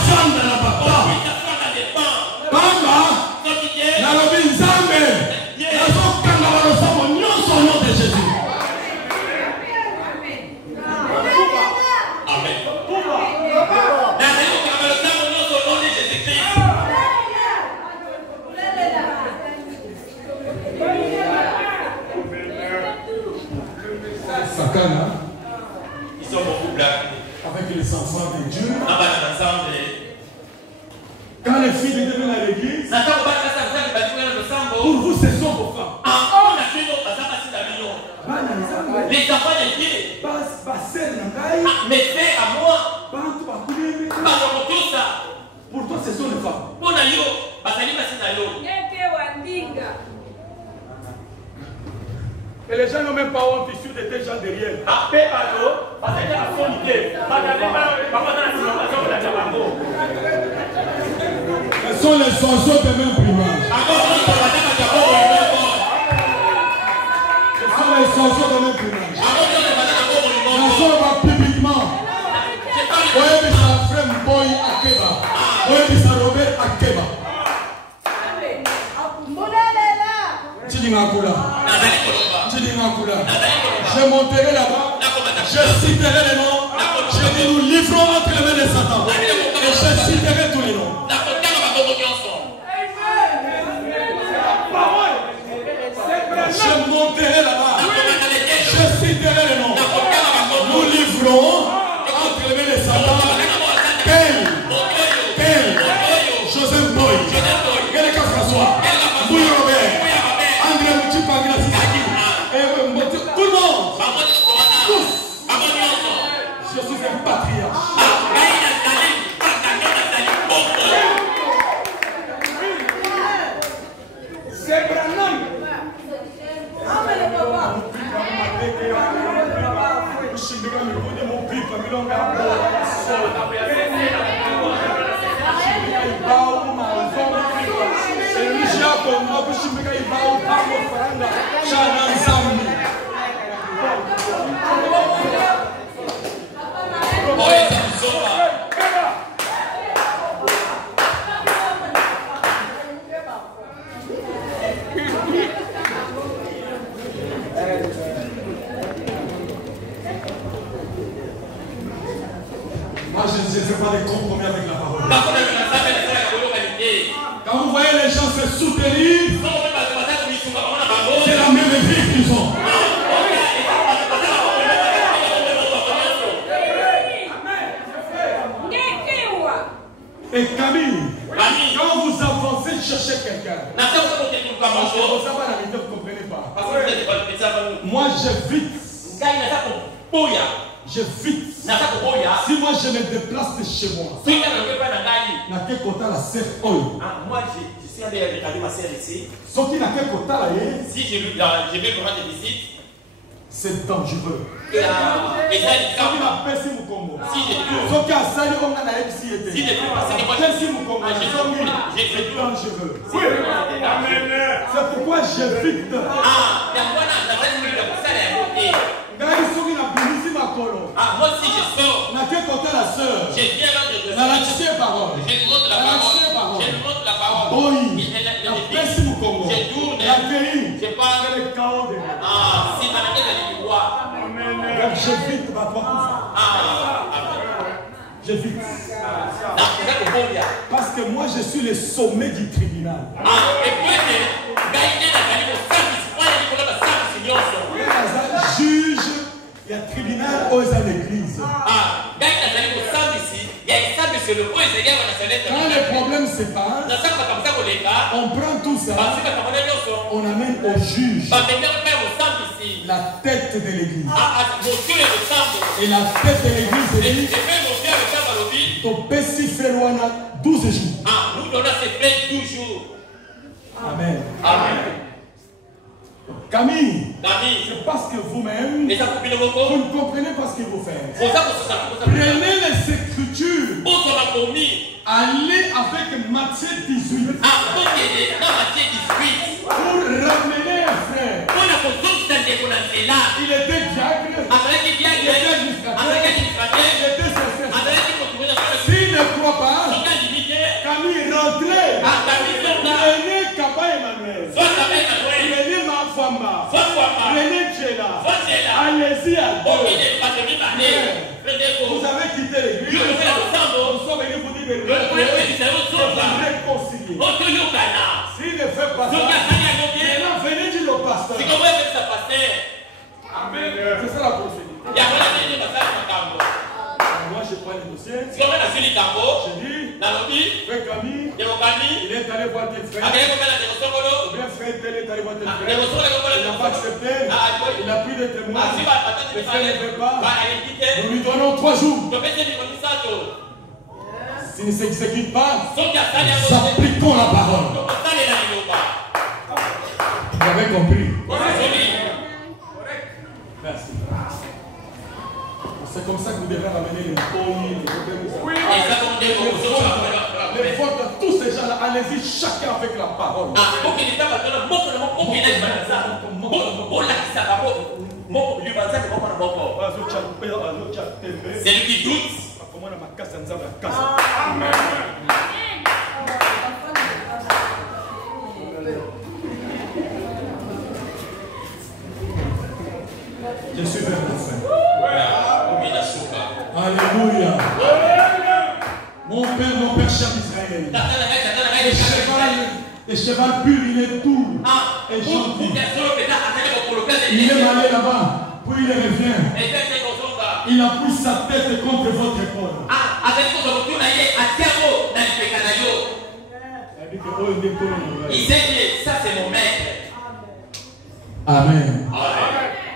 fendre là-bas. Bamba. La robin Zambi. La sokanga va le faire au nom de Jésus. Sakana, ils sont beaucoup blagues avec les enfants de Dieu. Quand les filles deviennent à l'église, pour vous, ce sont vos femmes. Les enfants de Dieu, mes frères à moi, pour toi, ce sont les femmes. Et les gens n'ont même pas honte issus de tes gens derrière. Ce sont les oiseaux de même plumage. Ce sont les oiseaux de même plumage. La soeur va publiquement. Oui, ça frère Boy Akeba. Oui, ça Robert Akeba. Je monterai là-bas, je citerai les noms, je dis nous livrons entre les mains de Satan. Et je citerai tous les noms. Je monterai là-bas, je citerai les noms. Nous livrons entre les mains de Satan. Quel Joseph Boy, Quelqu'un François, Bouy Robert, André Mouchipagina. Tout le monde, tous, je suis un patriarche. C'est Branham. Moi, je ne fais pas de compromis avec la parole. Quand vous voyez les gens se soutenir, c'est la même vie qu'ils ont. Et Camille, quand vous avancez chercher quelqu'un, vous ne comprenez pas. Moi, j'évite. J'évite. Si moi je me déplace de chez moi, dans quel côté la sœur oil? Moi, je suis allé regarder ma sœur ici. Sauf qu'il n'a quel côté là, si je vais rendre visite, c'est dangereux. Et ça, si je c'est dangereux. C'est pourquoi j'évite. Moi si je sors, dans quel côté la sœur? J'ai bien l'ordre de la parole. Je lui montre la parole. Je lui montre la parole. Oui. Je tourne. Je parle. Si ma tête est du roi. J'évite ma parole. J'évite. Parce que moi je suis le sommet du tribunal. Juge, il y a tribunal aux l'église. Quand le problème se passe, on prend tout ça, on amène au juge la tête de l'église. Et la tête de l'église dit 12 jours. Ah, nous donnons ces frères 12 jours. Amen. Amen. Camille, Camille, c'est parce que vous-même, vous ne comprenez pas ce qu'il faut faire. Prenez les Écritures. Allez avec Matthieu 18. Pour ramener un frère. Il était diacre. Il était administrateur. Il était secrétaire. S'il ne croit pas, Camille rentrez. Prenez Kaba Emmanuel. Prenez Mafamba. Prenez Tchela. Allez-y à deux. Vous avez quitté l'église. Nous sommes venus vous dire de réconcilier. S'il ne fait pas ça, maintenant venez dire au pasteur. Amen. C'est ça la procédure. Moi je prends les dossiers. Je dis, frère Camille, il est allé voir tes frères. Ou bien frère tel est allé voir tes frères. Il n'a pas accepté. Il n'a plus de témoins. Les frères ne veulent pas. Nous lui donnons 3 jours. S'il ne s'exécute pas, nous appliquons la parole. Vous avez compris? Merci. C'est comme ça que vous devez ramener les polis, les fautes de tous ces gens-là. Allez-y chacun avec la parole. C'est lui qui doute. Amen. Je suis vers la fin. Alléluia. Mon père cher d'Israël. Le cheval pur, il est doux et gentil. Il est allé là-bas, puis il revient. Il appuie sa tête contre votre épaule. Il sait que ça c'est mon maître. Amen.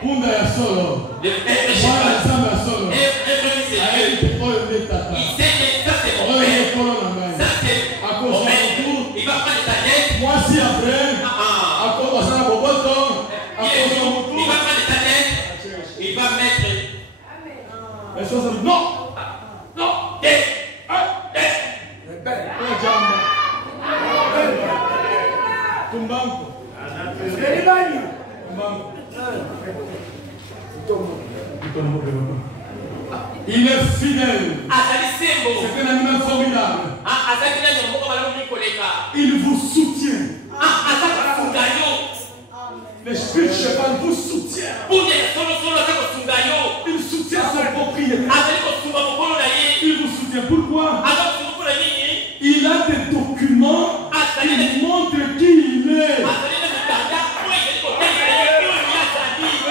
Punda ya solo. Mwana nzambe ya solo. Ayebi oyo nde tata. Oyo nde kolo na ngai. Akozwa motu. Mwasi après. Akozala boboto. Akozwa motu. Il va mettre. Les choses disent non. Non. Tumbanko. Il est fidèle. C'est un animal formidable. Il vous soutient. L'esprit cheval vous soutient. Il soutient son propriétaire. Il vous soutient. Pourquoi? Il a des documents qui montrent qui il est.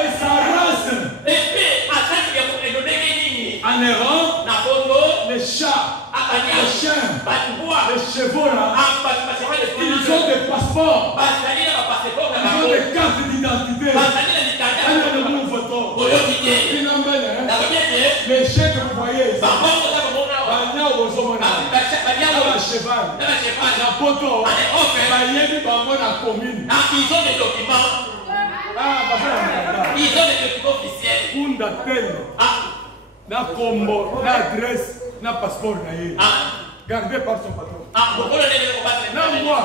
Et sa race. En errant, les chats, les chiens, les chevaux là, ils ont des passeports, ils ont des cartes d'identité. Les chiens que vous voyez ici, Ils ont des documents. Ils ont des documents officiels. Na combo, na adresse, na passeport na ye. Gardé par son patron. Na moi,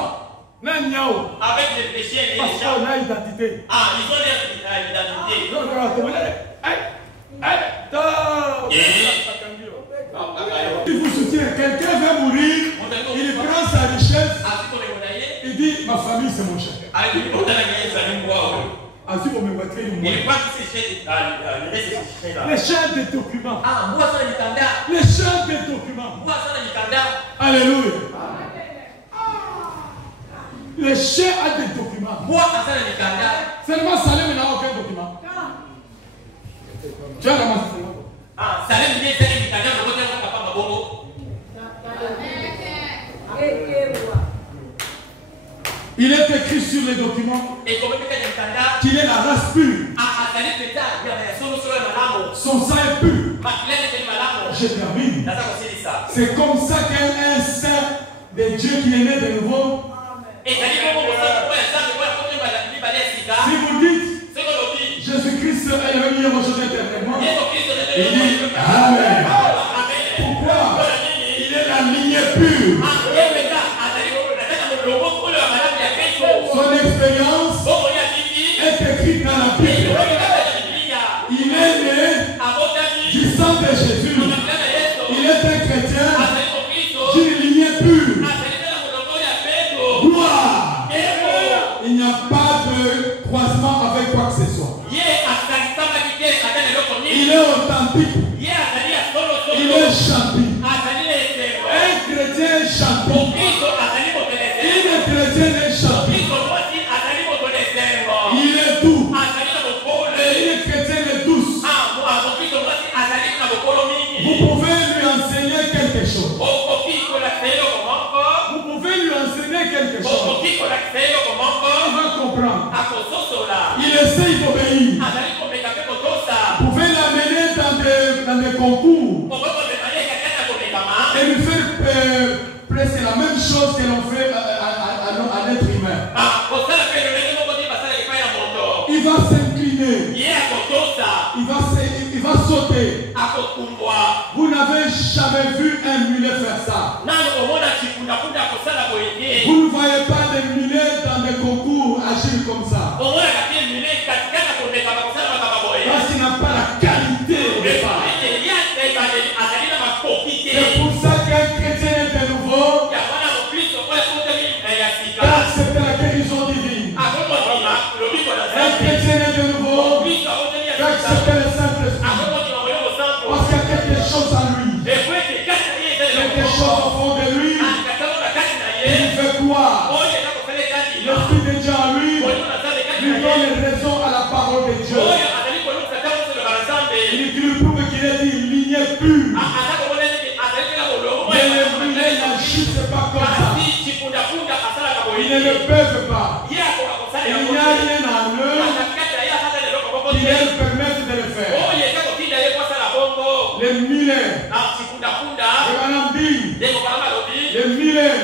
na niao. Avec les péchés et les passeport, na identité. Ils ont l'identité. Il vous soutient. Quelqu'un veut mourir, il prend sa richesse. Il dit, ma famille c'est mon chef. Les chefs des documents. Les chefs des documents. Alléluia. Les chefs ont des documents. Seulement Salem n'a aucun document. Tu as ramassé Salem il est écrit sur les documents qu'il est la race pure. Son sang est pur. Je termine. C'est comme ça qu'un saint de Dieu qui est né de nouveau. Si vous dites Jésus-Christ est le meilleur aujourd'hui éternellement, il dit Amen. Pourquoi? Il est la lignée pure. Son expérience est écrite dans la Bible. Il est né du sang de Jésus. Il est un chrétien d'une lignée pure. Gloire. Il n'y a pas de croisement avec quoi que ce soit. Il est authentique. Il est chanté. Un chrétien est chanté. Une chrétienne est chantée. Il est doux. Une chrétienne est douce. Vous pouvez lui enseigner quelque chose. Vous pouvez lui enseigner quelque chose. Il va comprendre. Il essaye d'obéir. Vous pouvez l'amener dans des concours et lui faire presque la même chose que l'on fait à l'être humain. Il va s'incliner. Il va sauter. Vous n'avez jamais vu un mulet faire ça. Vous ne voyez pas des mulets dans des concours agir comme ça. Parce qu'il n'a pas la qualité au départ. C'est pour ça qu'un chrétien est de nouveau accepter la guérison divine. Un chrétien est de nouveau accepter le Saint-Esprit. Parce qu'il y a quelque chose en lui. Quelque chose au fond de lui. Il fait quoi? L'Esprit de Dieu en lui donne raison à la parole de Dieu. Il prouve qu'il est une lignée pure. Mais les mulets n'agissent pas comme ça. Ils ne le peuvent pas. Il n'y a rien en eux qui leur permettent de le faire. Les mulets, les mulets,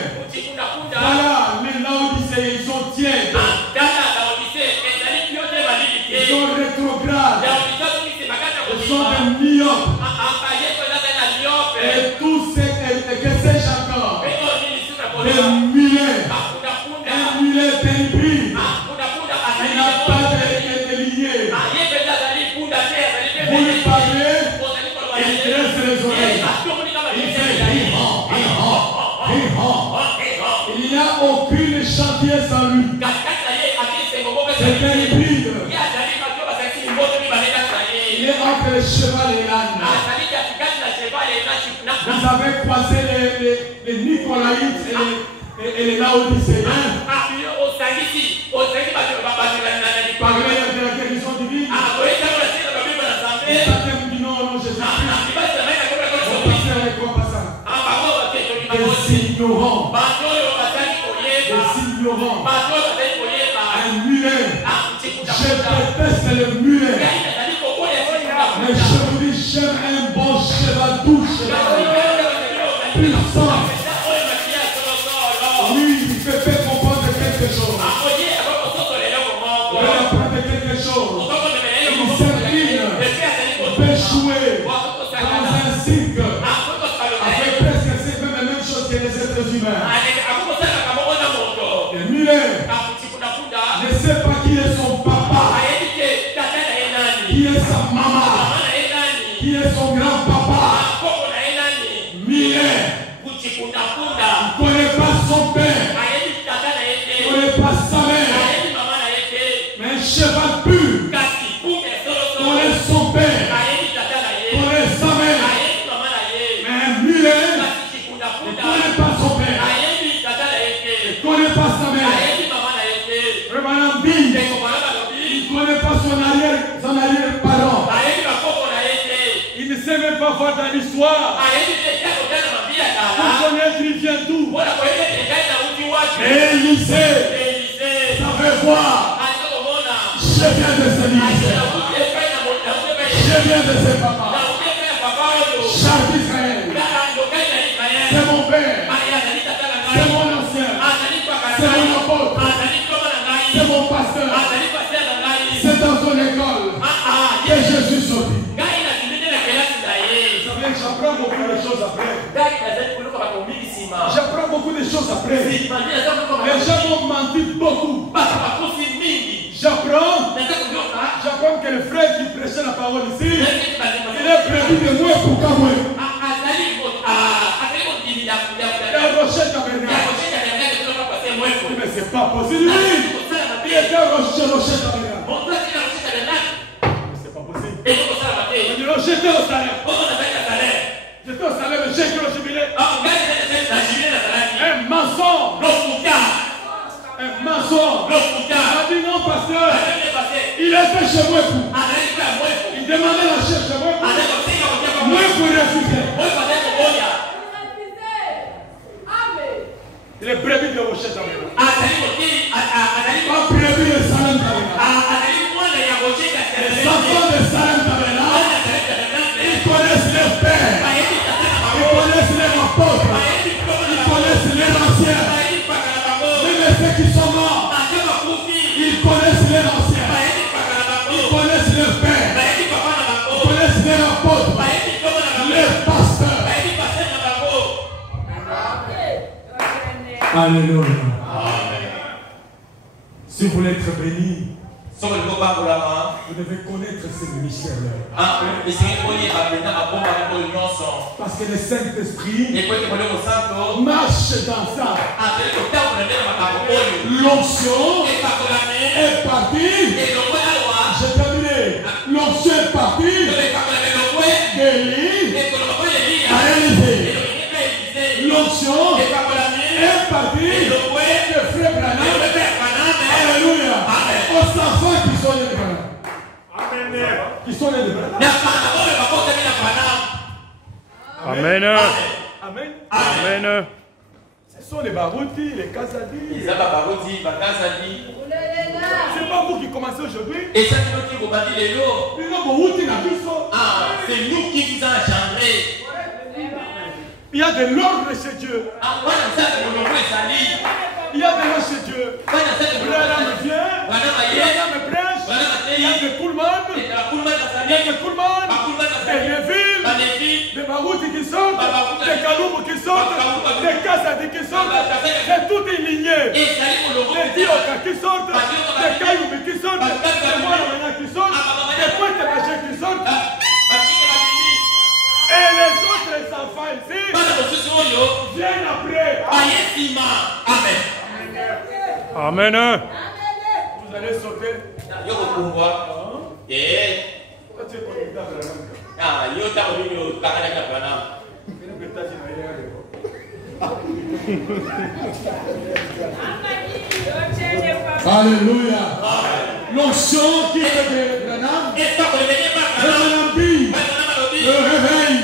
voilà, les Laodicéens, ils sont tièdes. Ils sont rétrogrades. Ils sont des myopes. Et tous ces que sais-je encore. Les mulets. Un mulet est un hybride. Il n'a pas de lignée. Vous lui parlez, il dresse les oreilles. Il fait il n'y a aucune gentillesse en lui. C'est un hybride. Il est entre le cheval et l'âne. Vous avez croisé les Nicolaïtes et les Laodicéens. Parler de la guérison divine. Non, Jésus. Des ignorants. Un mulet. Je déteste le mulet. Mais je vous dis, j'aime un bon cheval doux, puissant. Oui, il fait comprendre quelque chose. Il peut apprendre quelque chose. Il s'incline. Il peut jouer dans un cirque. Avec presque c'est même la même chose que les êtres humains. Le mulet ne sait pas qui est son papa, qui est sa maman, qui est son grand-papa. Mulet ne connaît pas son père, ne connaît pas sa mère. Mais un cheval pur connaît son père, connaît sa mère. Mais un mulet ne connaît pas son père, ne connaît pas sa mère. Il ne connaît pas son arrière-parent. Il ne sait même pas voir dans l'histoire. Pour connaître, il vient d'où? Et il sait. Ça veut voir. Je viens de ce lycée. Je viens de ce papa. beaucoup de choses après. J'apprends beaucoup de choses après. Les gens m'ont menti beaucoup. J'apprends que le frère qui prêchait la parole ici, il est prévu de moi pour quand moi. La rochette tabernacle. Mais c'est pas possible. Il était rochette tabernacle. C'est pas possible. J'étais au salaire. J'étais au salaire, mais j'ai que le jubilé. Un mensonge. Un mensonge. Il a dit non, pasteur. Il était chez moi pour. Il demandait la chef chez moi pour. Moi pour refuser. Il est prévu de rocher tabernacle. Pas prévu de Salem tabernacle. Les enfants de Salem tabernacle, ils connaissent leur père. Ils connaissent les apôtres. Ils connaissent les anciens. Même ceux qui sont morts, ils connaissent les anciens. Ils connaissent leur père. Ils connaissent les apôtres. Les pasteurs. Alléluia. Si vous voulez être béni, vous devez connaître ce ministère-là. Parce que le Saint-Esprit marche dans ça. L'onction est partie. Je terminé. L'onction est partie. Guéri a réalisé. L'onction est partie. Le frère Branham. Alléluia. Aux enfants qui sont les Branham. Qui sont les Branham. Amen. Amen. Amen. Ce sont les Barouti, les Kazadi. C'est pas vous qui commencez aujourd'hui. C'est nous qui vous avons engendré. Il y a de l'ordre chez Dieu. Il y a de l'ordre chez Dieu. Branham vient. Branham prêche. Il y a de Pullman. Il y a de Pullman. Des Neville. Des Barouti qui sortent. Des Kaloum qui sortent. Des Kazadi qui sortent. C'est toute une lignée. Des Dioka qui sortent. Des Kayoumi qui sortent. Des Moana qui sortent. Des Pointe-Maché qui sortent. Et les autres enfants ici viennent après. Amen. Vous allez sauter. Alléluia. L'onction qui est de Branham. Branham dit. Le réveil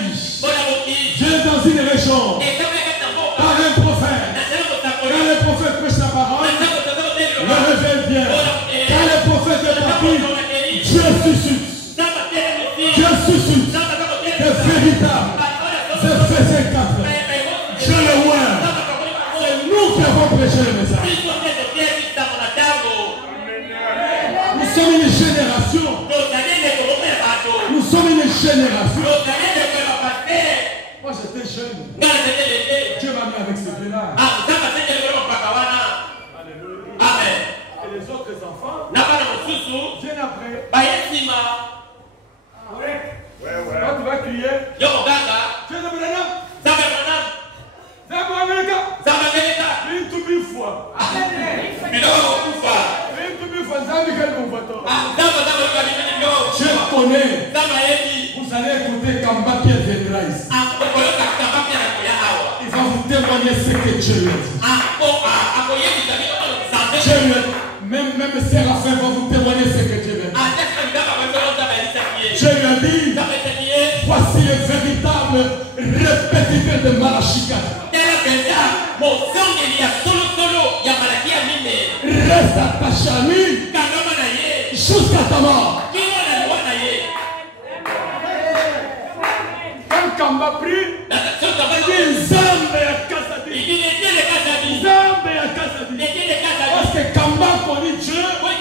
vient dans une région par un prophète. Quand le prophète prêche la parole, le réveil vient. Quand le prophète est parti, Dieu suscite. Dieu suscite. C'est véritable. C'est Ephésiens 4. Dieu le voit. C'est nous qui avons prêché le message. Nous sommes une génération. Nous sommes une génération. Moi j'étais jeune. Dieu m'a mis avec ce Dieu-là. Alléluia. Amen. Et les autres enfants viennent après. Quand tu vas crier, Dieu de Branham. Une toute une fois. Je connais. Vous allez écouter Kamba Pierre viendra ici. Il va vous témoigner ce que Dieu lui a dit. Même Séraphin va vous témoigner ce que Dieu lui a dit. Dieu lui a dit, voici le véritable répétiteur de Malachi 4. Reste attaché à lui jusqu'à ta mort. Quand Kamba prie, il dit Zambe ya Kasadi. Zambe ya Kasadi. Parce que Kamba connaît Dieu par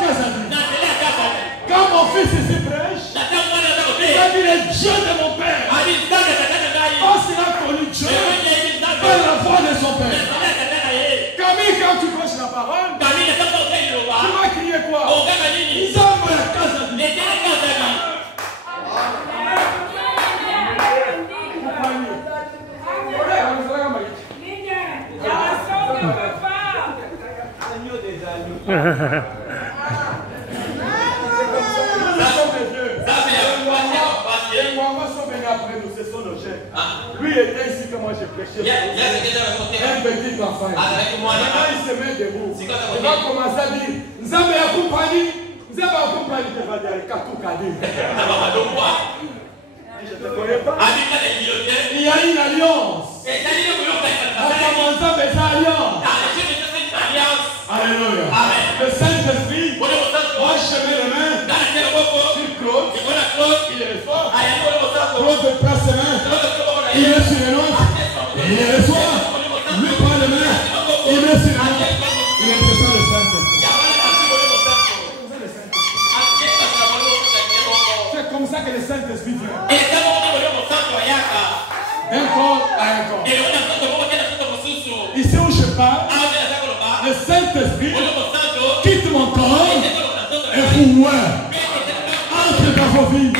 Kasadi. Quand mon fils ici prêche, il a dit le Dieu de mon père. Lui était ici que moi j'ai prêché. Un petit enfant. Maintenant il se met debout. Il va commencer à dire Nzambe accompagne. Nzambe accompagne. Il va dire Katou Kadi. Je ne te connais pas. Il y a une alliance. Nzambe est alliance. Alléluia. Le Saint-Esprit, moi je mets les mains sur Claude. Il est fort. Claude prend ses mains. Il est sur les nôtres. Il est reçoit. Lui prend les mains. Il est sur les nôtres. Il est présent le Saint-Esprit. C'est comme ça que le Saint-Esprit vient. Un corps à un corps. Ici où je parle, le Saint-Esprit quitte mon corps et vous moi. Entre dans vos vies.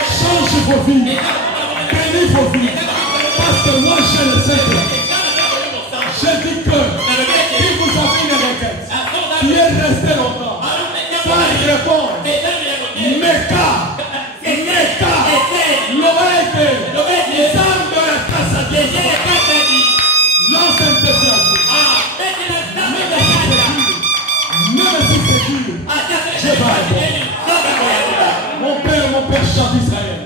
Change vos vies. Bénis vos vies. Parce que moi j'ai le Saint-Esprit. Je dis que si vous avez une requête qui est restée longtemps, pas de réponse, Meka, Loïke, Zamba, Saint-Esprit. Même si c'est dur, je vais répondre. Mon Père chant d'Israël.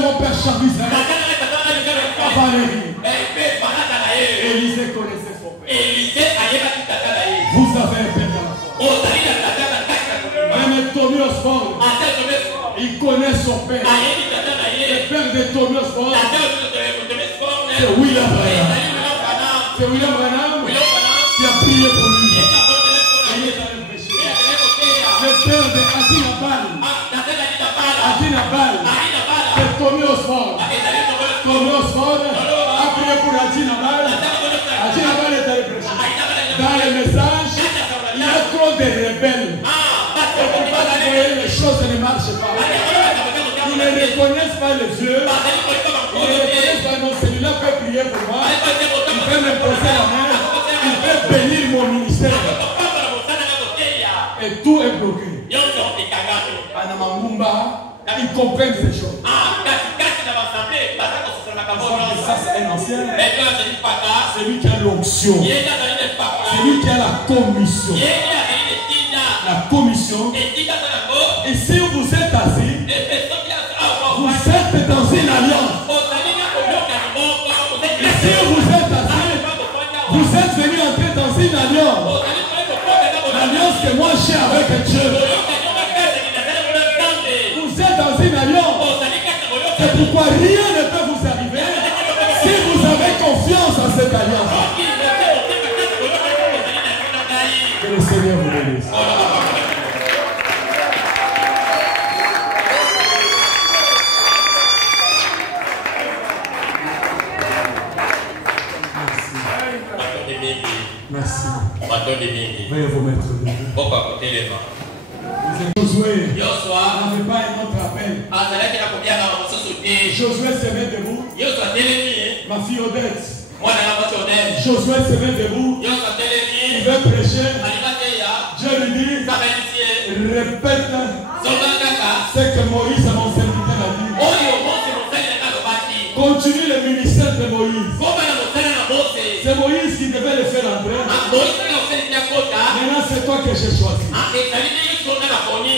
Mon Père chant d'Israël. Valérie. Élisée connaissait son père. Vous avez un père dans la foi. Même Tony Osborne, il connaît son père. Le père de Tony Osborne, c'est William Branham. C'est William Branham qui a prié pour lui. Il est allé prêcher. Le père de Adina Bal, c'est Tony Osborne. Tony Osborne a prié pour Adina Bal. Adina Bal est allé prêcher. Dans les messages, il y a trop de rebelles. Et pourquoi les choses ne marchent pas? Ils ne reconnaissent pas les yeux. Ils ne reconnaissent pas, non, celui-là peut prier pour moi. Il peut me poser la main. Il peut bénir mon ministère. Et tout est bloqué. Anamamumba, ils comprennent ces choses. Ça c'est un ancien. C'est lui qui a l'onction. C'est lui qui a la commission. La commission. Et si vous êtes assis, vous êtes dans une alliance. Et si vous êtes assis, vous êtes venu entrer dans une alliance. L'alliance que moi j'ai avec Dieu. Vous êtes dans une alliance. C'est pourquoi rien ne peut vous arriver si vous avez confiance en cette alliance. Que le Seigneur vous bénisse. Merci. Veuillez vous mettre debout. Josué n'avait pas un autre appel. Josué se met debout. Ma fille Odette. Josué se met debout. Il veut prêcher. Dieu lui dit, répète ce que Moïse, mon serviteur, a dit. Continue le ministère de Moïse. C'est Moïse qui devait le faire entrer. Maintenant c'est toi que j'ai choisi.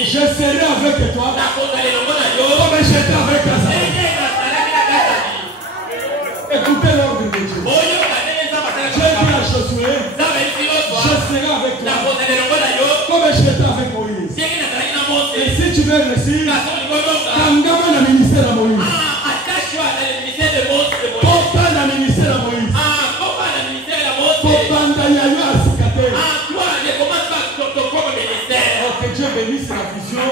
Je serai avec toi comme j'étais avec Lazare. Écoutez l'ordre de Dieu. Dieu dit à Josué, je serai avec toi comme j'étais avec Moïse. Et si tu veux réussir, t'engage le ministère de Moïse. Porte le ministère de Moïse. Que Dieu bénisse la vision.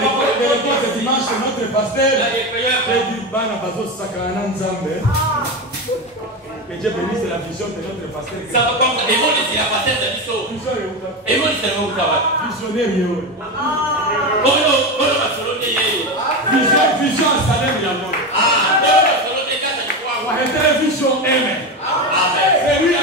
Le repas de dimanche, notre pasteur. Que Dieu bénisse la vision de notre pasteur. Vision à Salem Yamon. Vision aimée. C'est lui à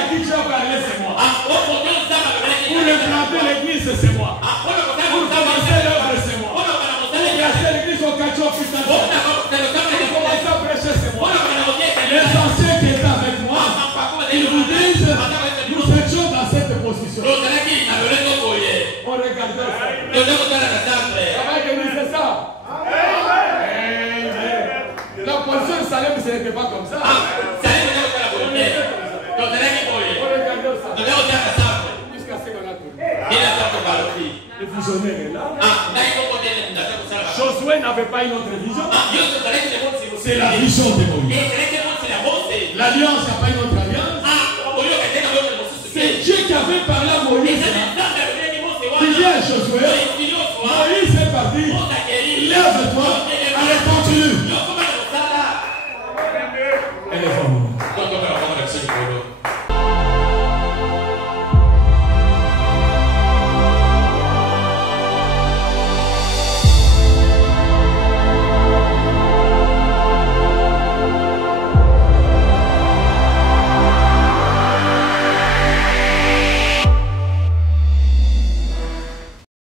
visionnaire est là. Josué n'avait pas une autre vision. C'est la vision de Moïse. L'Alliance n'a pas une autre